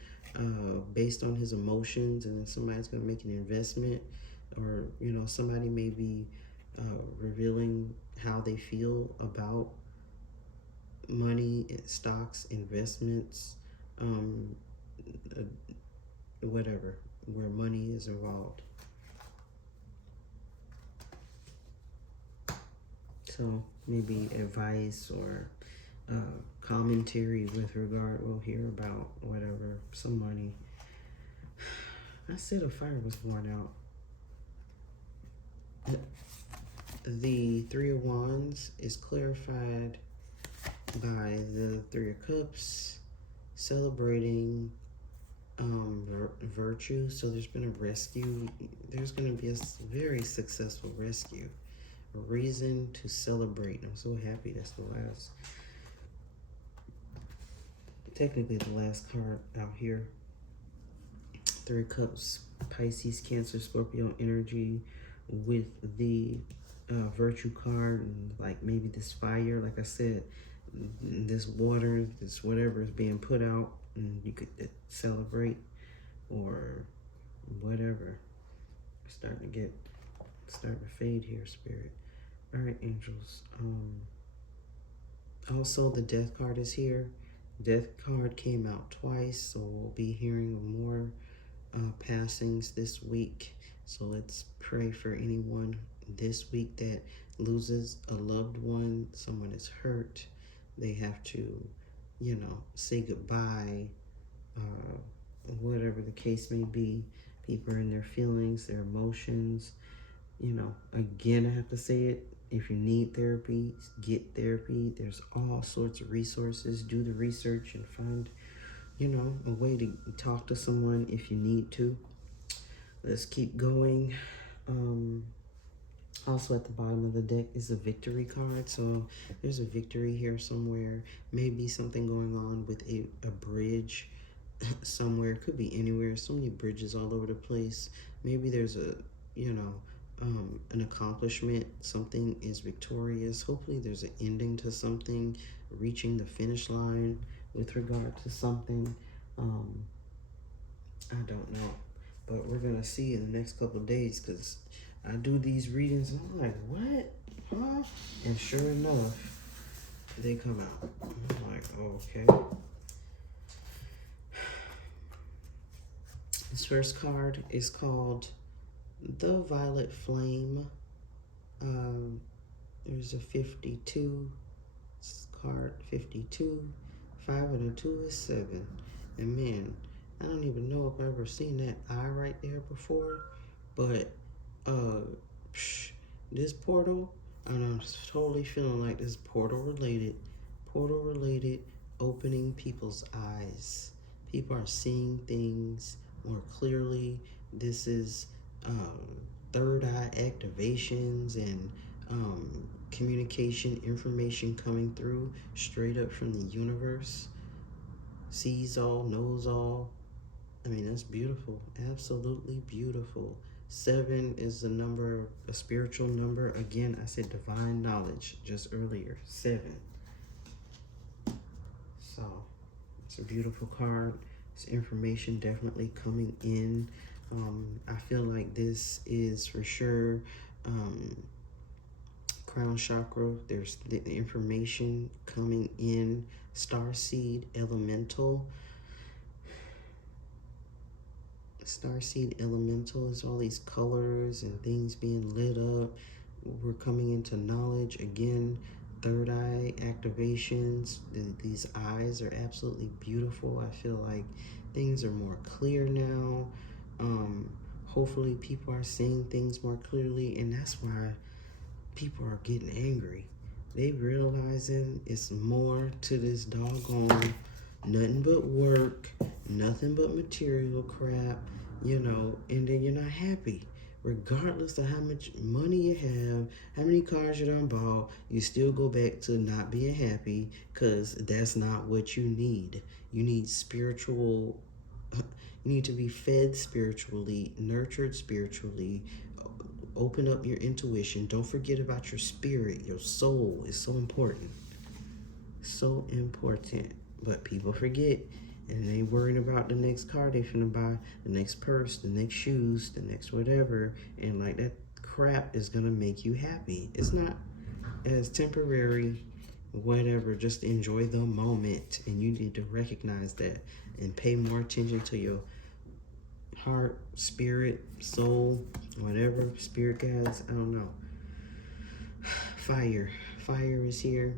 based on his emotions, and then somebody's going to make an investment, or you know, somebody may be revealing how they feel about money, stocks, investments, whatever, where money is involved. So maybe advice or commentary with regard, we'll hear about whatever, some money. I said a fire was born out. The Three of Wands is clarified by the Three of Cups, celebrating virtue. So there's been a rescue. There's going to be a very successful rescue. A reason to celebrate. I'm so happy that's the last, technically the last card out here. Three of Cups, Pisces, Cancer, Scorpio energy with the virtue card, and like maybe this fire, like I said, this water, this whatever is being put out, and you could celebrate or whatever. Starting to fade here, Spirit. All right, angels. Also, the Death card is here. Death card came out twice, so we'll be hearing more passings this week. So let's pray for anyone this week that loses a loved one, someone is hurt, they have to, you know, say goodbye, whatever the case may be. People are in their feelings, their emotions. You know, again, I have to say it. If you need therapy, get therapy. There's all sorts of resources. Do the research and find, you know, a way to talk to someone if you need to. Let's keep going. Also at the bottom of the deck is a victory card. So there's a victory here somewhere. Maybe something going on with a bridge somewhere. It could be anywhere. So many bridges all over the place. Maybe there's a, you know, an accomplishment. Something is victorious. Hopefully there's an ending to something, reaching the finish line with regard to something. I don't know. But we're going to see in the next couple of days, because I do these readings and I'm like, what? Huh? And sure enough, they come out. I'm like, okay. This first card is called The Violet Flame. There's a 52 card, 52. 5 and a 2 is 7. And man, I don't even know if I've ever seen that eye right there before. But this portal, and I'm totally feeling like this portal related, opening people's eyes. People are seeing things more clearly. This is third eye activations and communication, information coming through straight up from the universe. Sees all, knows all. I mean, that's beautiful. Absolutely beautiful. 7 is a number, a spiritual number. Again, I said divine knowledge just earlier. 7. So, it's a beautiful card. It's information definitely coming in. I feel like this is for sure crown chakra. There's the information coming in. Starseed elemental. Starseed elemental is all these colors and things being lit up. We're coming into knowledge again. Third eye activations. These eyes are absolutely beautiful. I feel like things are more clear now. Hopefully people are seeing things more clearly, and that's why people are getting angry. They realizing it's more to this doggone nothing but work, nothing but material crap, you know, and then you're not happy. Regardless of how much money you have, how many cars you done bought, you still go back to not being happy because that's not what you need. You need spiritual, you need to be fed spiritually, nurtured spiritually, open up your intuition. Don't forget about your spirit, your soul is so important. So important. But people forget, and they worrying about the next car they finna buy, the next purse, the next shoes, the next whatever, and like that crap is gonna make you happy. It's not as temporary, whatever. Just enjoy the moment, and you need to recognize that and pay more attention to your heart, spirit, soul, whatever. Spirit guides, I don't know. Fire is here.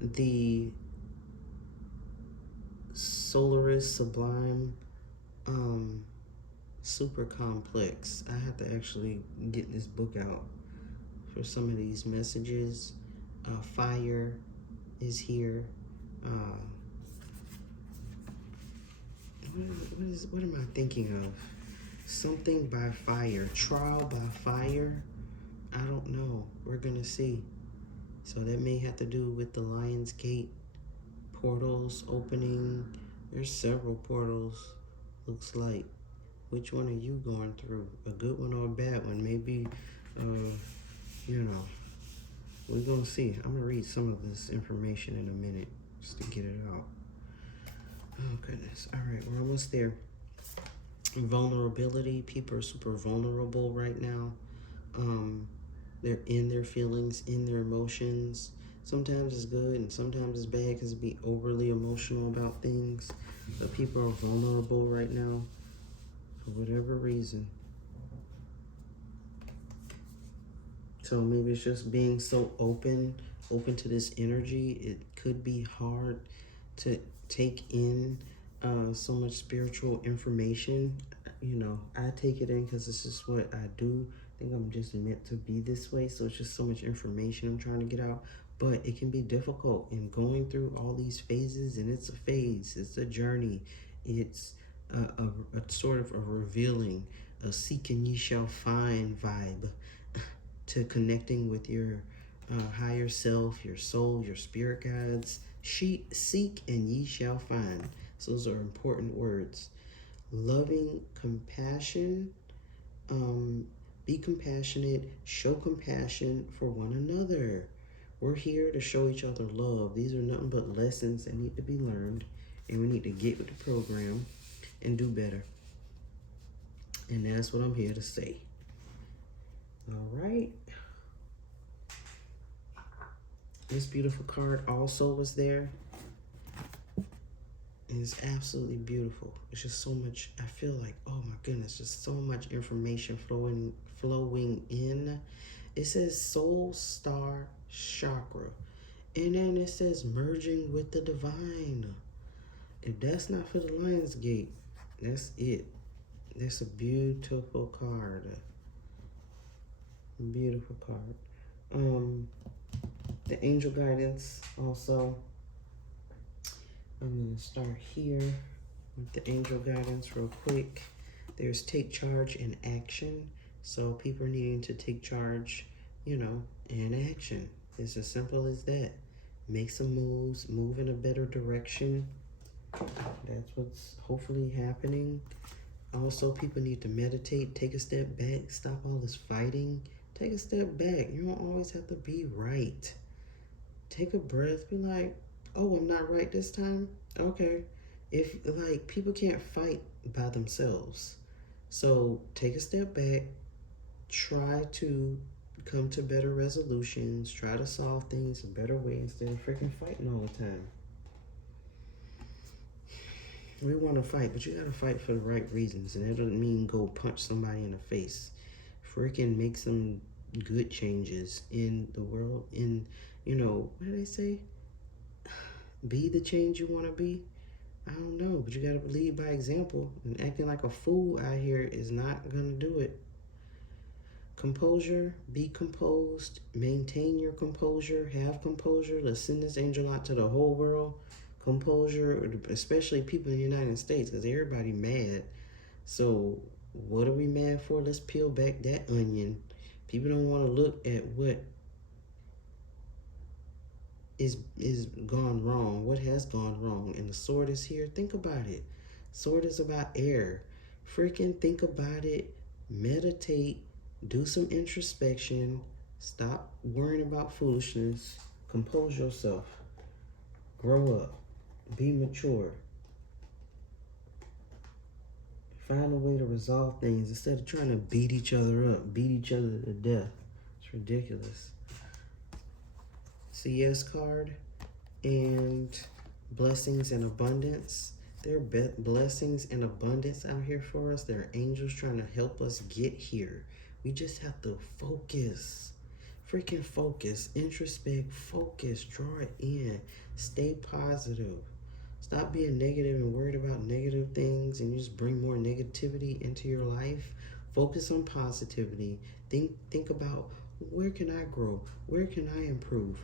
The Solaris Sublime Super Complex. I have to actually get this book out for some of these messages. Fire is here. What am I thinking of? Something by fire. Trial by fire. I don't know. We're gonna see. So that may have to do with the Lion's Gate portals opening. There's several portals, looks like. Which one are you going through? A good one or a bad one? Maybe, you know, we're going to see. I'm going to read some of this information in a minute just to get it out. Oh, goodness. All right, we're almost there. Vulnerability. People are super vulnerable right now. They're in their feelings, in their emotions. Sometimes it's good and sometimes it's bad because it be overly emotional about things. But people are vulnerable right now for whatever reason. So maybe it's just being so open to this energy. It could be hard to take in so much spiritual information. You know, I take it in because it's just what I do. I think I'm just meant to be this way. So it's just so much information I'm trying to get out. But it can be difficult in going through all these phases, and it's a phase, it's a journey, it's a sort of a revealing, a seek and ye shall find vibe to connecting with your higher self, your soul, your spirit guides. Seek and ye shall find. So those are important words. Loving compassion. Be compassionate. Show compassion for one another. We're here to show each other love. These are nothing but lessons that need to be learned, and we need to get with the program and do better. And that's what I'm here to say. All right. This beautiful card also was there. And it's absolutely beautiful. It's just so much, I feel like, oh my goodness, just so much information flowing in. It says Soul Star Chakra. And then it says merging with the divine. If that's not for the Lionsgate, that's it. That's a beautiful card. Beautiful card. The angel guidance also. I'm going to start here with the angel guidance real quick. There's take charge and action. So people are needing to take charge, you know, and action. It's as simple as that. Make some moves, move in a better direction. That's what's hopefully happening. Also, people need to meditate, take a step back, stop all this fighting. Take a step back. You don't always have to be right. Take a breath, be like, oh, I'm not right this time? Okay. If, like, people can't fight by themselves. So take a step back, try to come to better resolutions, try to solve things a better way instead of freaking fighting all the time. We want to fight, but you got to fight for the right reasons. And that doesn't mean go punch somebody in the face. Freaking make some good changes in the world. In, you know, what do they say? Be the change you want to be. I don't know, but you got to lead by example. And acting like a fool out here is not going to do it. Composure, be composed, maintain your composure, have composure. Let's send this angel out to the whole world. Composure, especially people in the United States, because everybody mad. So what are we mad for? Let's peel back that onion. People don't want to look at what is gone wrong, what has gone wrong. And the sword is here. Think about it. Sword is about air. Freaking think about it. Meditate. Do some introspection. Stop worrying about foolishness. Compose yourself. Grow up. Be mature. Find a way to resolve things instead of trying to beat each other up, beat each other to death. It's ridiculous. CS card and blessings and abundance. There are blessings and abundance out here for us. There are angels trying to help us get here. We just have to focus. Freaking focus. Introspect. Focus. Draw it in. Stay positive. Stop being negative and worried about negative things and you just bring more negativity into your life. Focus on positivity. Think about where can I grow? Where can I improve?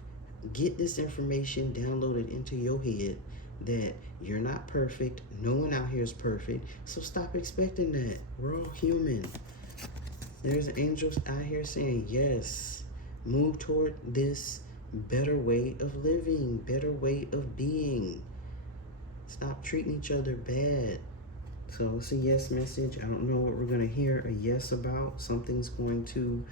Get this information downloaded into your head that you're not perfect. No one out here is perfect. So stop expecting that. We're all human. There's angels out here saying, yes, move toward this better way of living, better way of being. Stop treating each other bad. So it's a yes message. I don't know what we're going to hear a yes about. Something's going to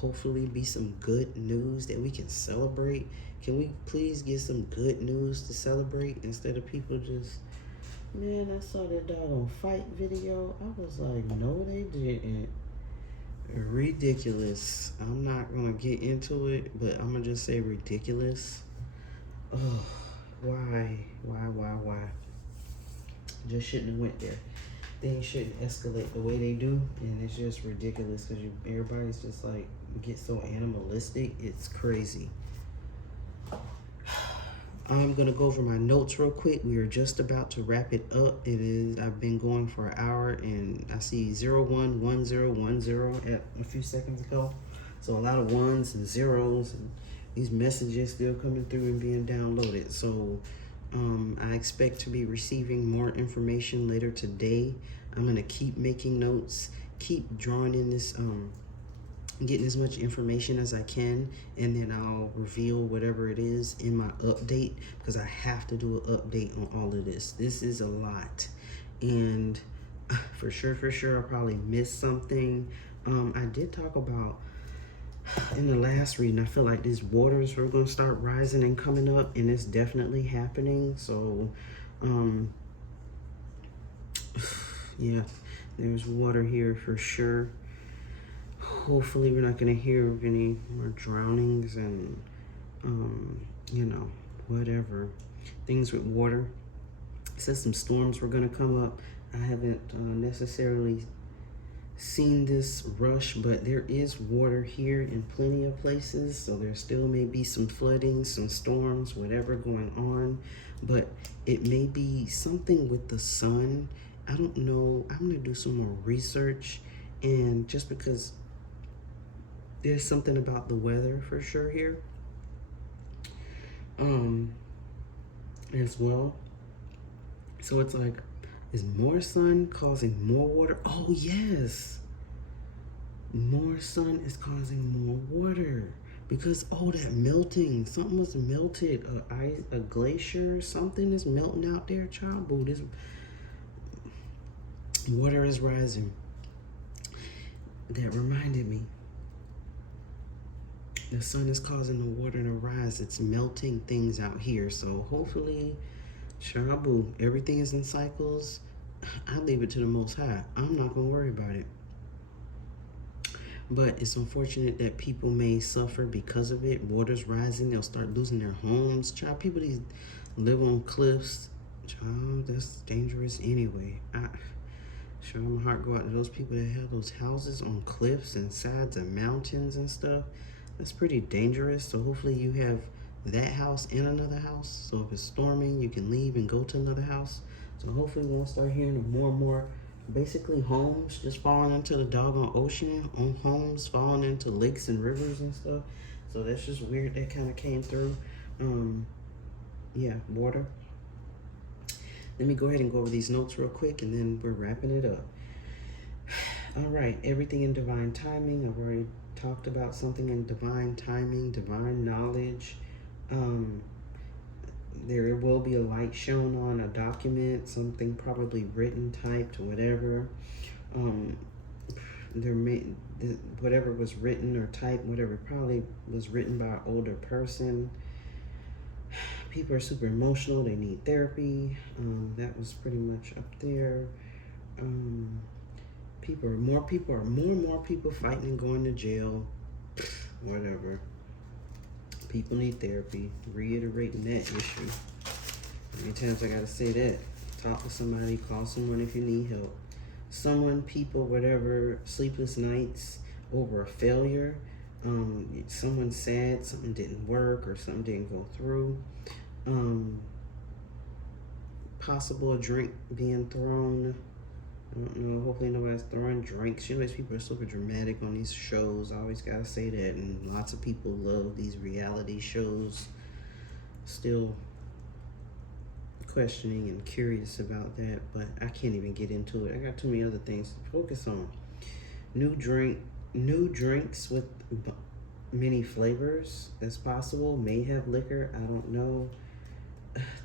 hopefully be some good news that we can celebrate. Can we please get some good news to celebrate instead of people just, man, I saw that doggone fight video. I was like, no, they didn't. Ridiculous. I'm not going to get into it, but I'm going to just say ridiculous. Oh, why? Just shouldn't have went there. things shouldn't escalate the way they do, and it's just ridiculous because everybody's just like get so animalistic. It's crazy. I'm gonna go over my notes real quick. We are just about to wrap it up. I've been going for an hour, and I see 011010 at a few seconds ago. So a lot of ones and zeros, and these messages still coming through and being downloaded. So I expect to be receiving more information later today. I'm gonna keep making notes, keep drawing in this, getting as much information as I can, and then I'll reveal whatever it is in my update, because I have to do an update on all of this. This is a lot, and for sure I'll probably miss something. I did talk about in the last reading, I feel like these waters were going to start rising and coming up, and it's definitely happening. So yeah, there's water here for sure. Hopefully we're not going to hear of any more drownings and you know, whatever things with water. It says some storms were going to come up. I haven't necessarily seen this rush, but there is water here in plenty of places, so there still may be some flooding, some storms, whatever going on, but it may be something with the sun. I don't know. I'm gonna do some more research, and just because there's something about the weather for sure here as well. So it's like, is more sun causing more water? Oh yes, more sun is causing more water, because that melting, something was melted, a glacier, something is melting out there, child. Boo, this water is rising. That reminded me, the sun is causing the water to rise. It's melting things out here. So hopefully, Shabu, everything is in cycles. I leave it to the Most High. I'm not gonna worry about it. But it's unfortunate that people may suffer because of it. Water's rising. They'll start losing their homes. Child, people these live on cliffs. Child, that's dangerous anyway. My heart go out to those people that have those houses on cliffs and sides of mountains and stuff. That's pretty dangerous. So hopefully you have that house and another house. So if it's storming, you can leave and go to another house. So hopefully we'll start hearing of more and more, basically homes just falling into the doggone ocean, on homes falling into lakes and rivers and stuff. So that's just weird. That kind of came through. Yeah, water. Let me go ahead and go over these notes real quick, and then we're wrapping it up. All right, everything in divine timing. I've already talked about something in divine timing, divine knowledge. There will be a light shown on a document, something probably written, typed, whatever. Whatever was written or typed, whatever probably was written by an older person. People are super emotional. They need therapy. That was pretty much up there. More and more people fighting and going to jail. Whatever. People need therapy. Reiterating that issue. How many times I gotta say that? Talk to somebody, call someone if you need help. People, whatever, sleepless nights over a failure. Someone sad, something didn't work or something didn't go through. Possible drink being thrown. I don't know, hopefully nobody's throwing drinks. You know, these people are super dramatic on these shows. I always gotta say that, and lots of people love these reality shows. Still questioning and curious about that, but I can't even get into it. I got too many other things to focus on. New drinks with many flavors that's possible. May have liquor, I don't know.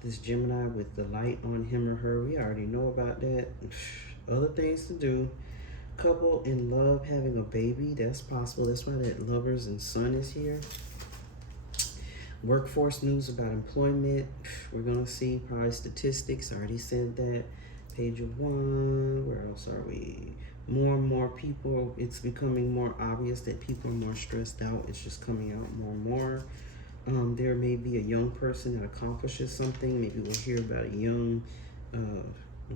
This Gemini with the light on him or her, we already know about that. Other things to do. Couple in love having a baby, that's possible. That's why that lovers and sun is here. Workforce news about employment. We're gonna see probably statistics. I already said that. Page of 1. Where else are we? More and more people. It's becoming more obvious that people are more stressed out. It's just coming out more and more. There may be a young person that accomplishes something. Maybe we'll hear about a young,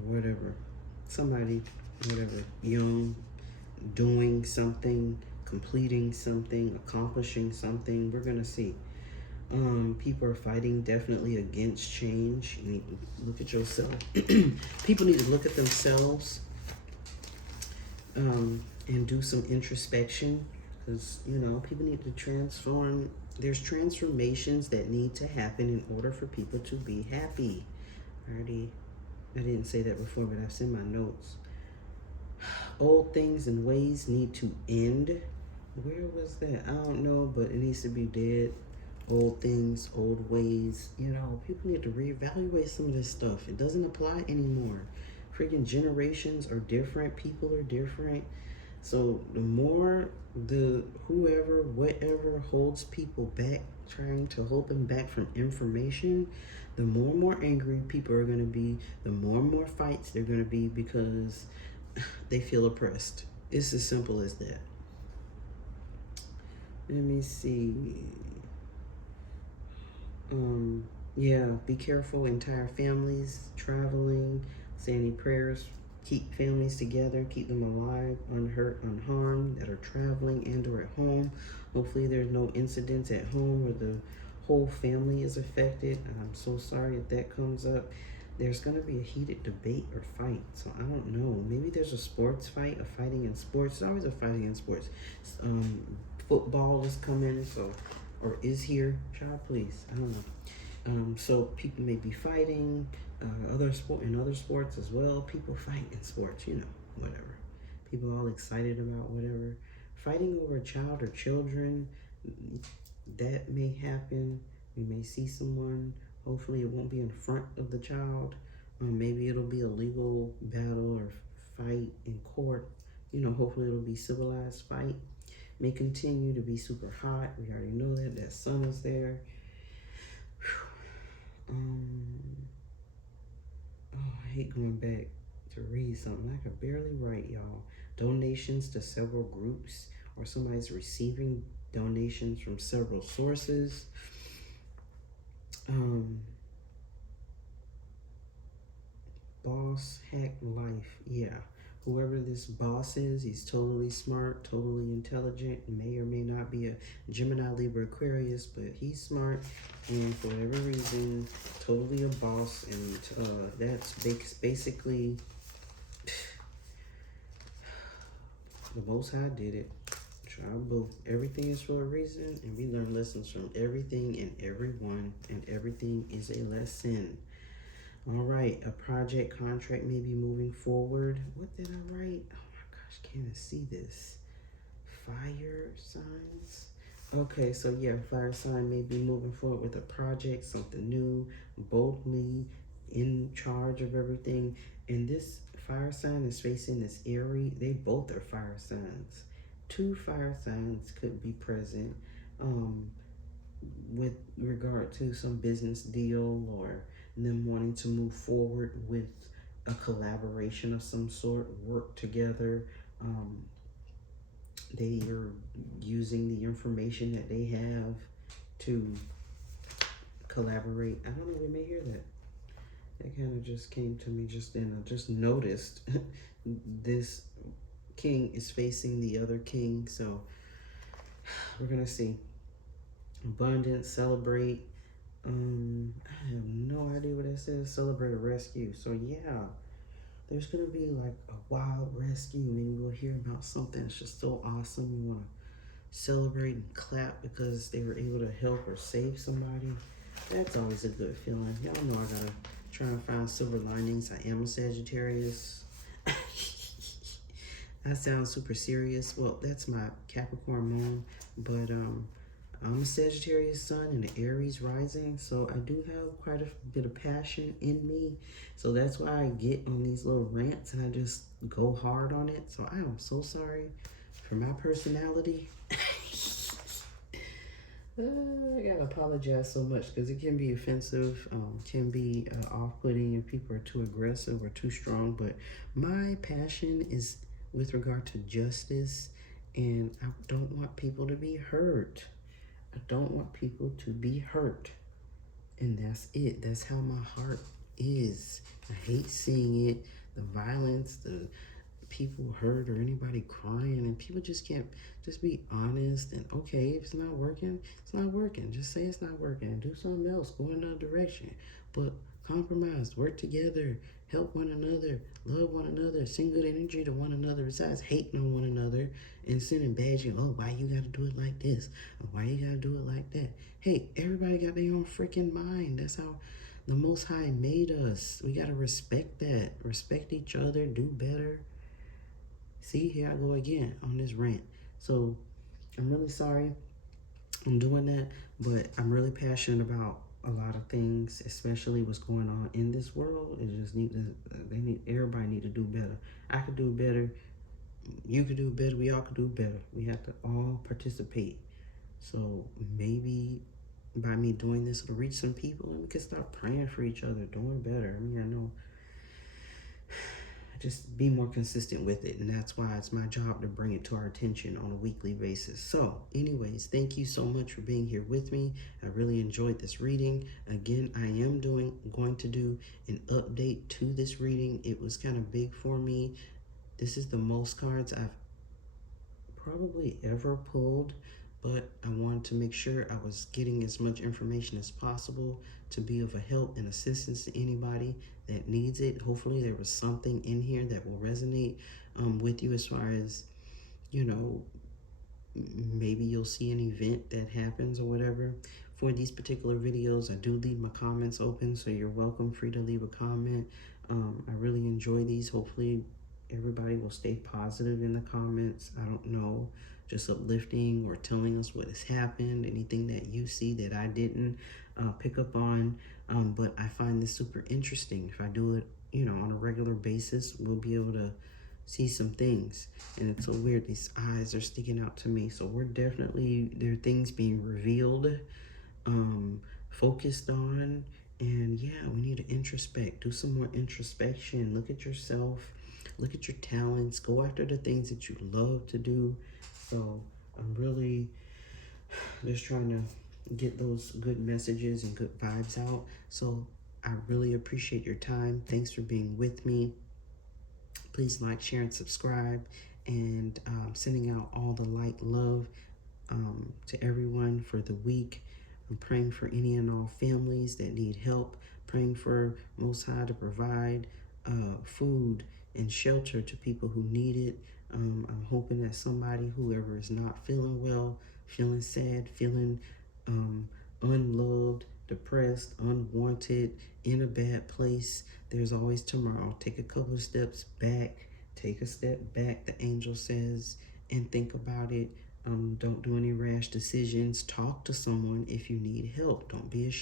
whatever, somebody, whatever, young, doing something, completing something, accomplishing something. We're gonna see. People are fighting definitely against change. You need to look at yourself. People need to look at themselves, and do some introspection, because people need to transform. There's transformations that need to happen in order for people to be happy. I didn't say that before, but I've seen my notes. Old things and ways need to end. Where was that? I don't know, but it needs to be dead. Old things, old ways. People need to reevaluate some of this stuff. It doesn't apply anymore. Freaking generations are different. People are different. So the more whatever holds people back, trying to hold them back from information, the more and more angry people are going to be, the more and more fights they're going to be, because they feel oppressed. It's as simple as that. Let me see. Yeah, be careful. Entire families traveling, say any prayers. Keep families together, keep them alive, unhurt, unharmed, that are traveling and or at home. Hopefully there's no incidents at home where the whole family is affected. I'm so sorry if that comes up. There's going to be a heated debate or fight. So I don't know. Maybe there's a sports fight, a fighting in sports. There's always a fighting in sports. Football is coming, or is here. Child, please. I don't know. So people may be fighting. In other sports as well. People fight in sports, whatever. People all excited about whatever. Fighting over a child or children, that may happen. We may see someone. Hopefully, it won't be in front of the child. Maybe it'll be a legal battle or fight in court. Hopefully it'll be civilized fight. May continue to be super hot. We already know that. That sun is there. I hate going back to read something. I could barely write, y'all. Donations to several groups, or somebody's receiving donations from several sources. Boss hack life. Yeah. Whoever this boss is, he's totally smart, totally intelligent, may or may not be a Gemini, Libra, Aquarius, but he's smart, and for whatever reason, totally a boss, and that's basically the Most High did it. Everything is for a reason, and we learn lessons from everything and everyone, and everything is a lesson. All right, a project contract may be moving forward. What did I write? Oh my gosh, can't even see this. Fire signs. Okay, so yeah, fire sign may be moving forward with a project, something new, boldly in charge of everything. And this fire sign is facing this Aries. They both are fire signs. 2 fire signs could be present with regard to some business deal, or them wanting to move forward with a collaboration of some sort, work together. They are using the information that they have to collaborate. I don't know, we may hear that. That kind of just came to me just then. I just noticed this king is facing the other king, so we're gonna see. Abundance, celebrate. I have no idea what that says. Celebrate a rescue. So yeah, there's gonna be like a wild rescue. Maybe we'll hear about something that's just so awesome. You want to celebrate and clap because they were able to help or save somebody. That's always a good feeling. Y'all know I gotta try and find silver linings. I am a Sagittarius. I sound super serious. Well, that's my Capricorn moon, but I'm a Sagittarius sun and an Aries rising, so I do have quite a bit of passion in me. So that's why I get on these little rants and I just go hard on it. So I am so sorry for my personality. I gotta apologize so much because it can be offensive, can be off-putting if people are too aggressive or too strong. But my passion is with regard to justice, and I don't want people to be hurt. I don't want people to be hurt. And that's it. That's how my heart is. I hate seeing it. the violence, the people hurt, or anybody crying, and people just can't just be honest and okay, if it's not working, it's not working. Just say it's not working. Do something else. Go in another direction. But compromise, work together, help one another, love one another, send good energy to one another. Besides hating on one another and sending badging, oh, why you gotta do it like this? Or why you gotta do it like that? Hey, everybody got their own freaking mind. That's how the Most High made us. We gotta respect that. Respect each other. Do better. See, here I go again on this rant. So I'm really sorry I'm doing that, but I'm really passionate about a lot of things, especially what's going on in this world. It just need to, everybody need to do better. I could do better. You could do better. We all could do better. We have to all participate. So maybe by me doing this, it'll reach some people and we can start praying for each other, doing better. I mean, I know, just be more consistent with it, and that's why it's my job to bring it to our attention on a weekly basis. So anyways, thank you so much for being here with me. I really enjoyed this reading. Again, I am going to do an update to this reading. It was kind of big for me. This is the most cards I've probably ever pulled, but I wanted to make sure I was getting as much information as possible to be of a help and assistance to anybody that needs it. Hopefully there was something in here that will resonate with you, as far as, you know, maybe you'll see an event that happens or whatever. For these particular videos, I do leave my comments open, so you're welcome, free to leave a comment. I really enjoy these. Hopefully everybody will stay positive in the comments. I don't know, just uplifting or telling us what has happened, anything that you see that I didn't pick up on. But I find this super interesting. If I do it, you know, on a regular basis, we'll be able to see some things. And it's so weird, these eyes are sticking out to me. So we're definitely, there are things being revealed, focused on. And yeah, we need to introspect, do some more introspection, look at yourself, look at your talents, go after the things that you love to do. So I'm really just trying to get those good messages and good vibes out. So I really appreciate your time. Thanks for being with me. Please like, share, and subscribe. And sending out all the light love to everyone for the week. I'm praying for any and all families that need help. Praying for Most High to provide food and shelter to people who need it. I'm hoping that somebody, whoever is not feeling well, feeling sad, feeling unloved, depressed, unwanted, in a bad place, there's always tomorrow. Take a couple of steps back. Take a step back, the angel says, and think about it. Don't do any rash decisions. Talk to someone if you need help. Don't be ashamed.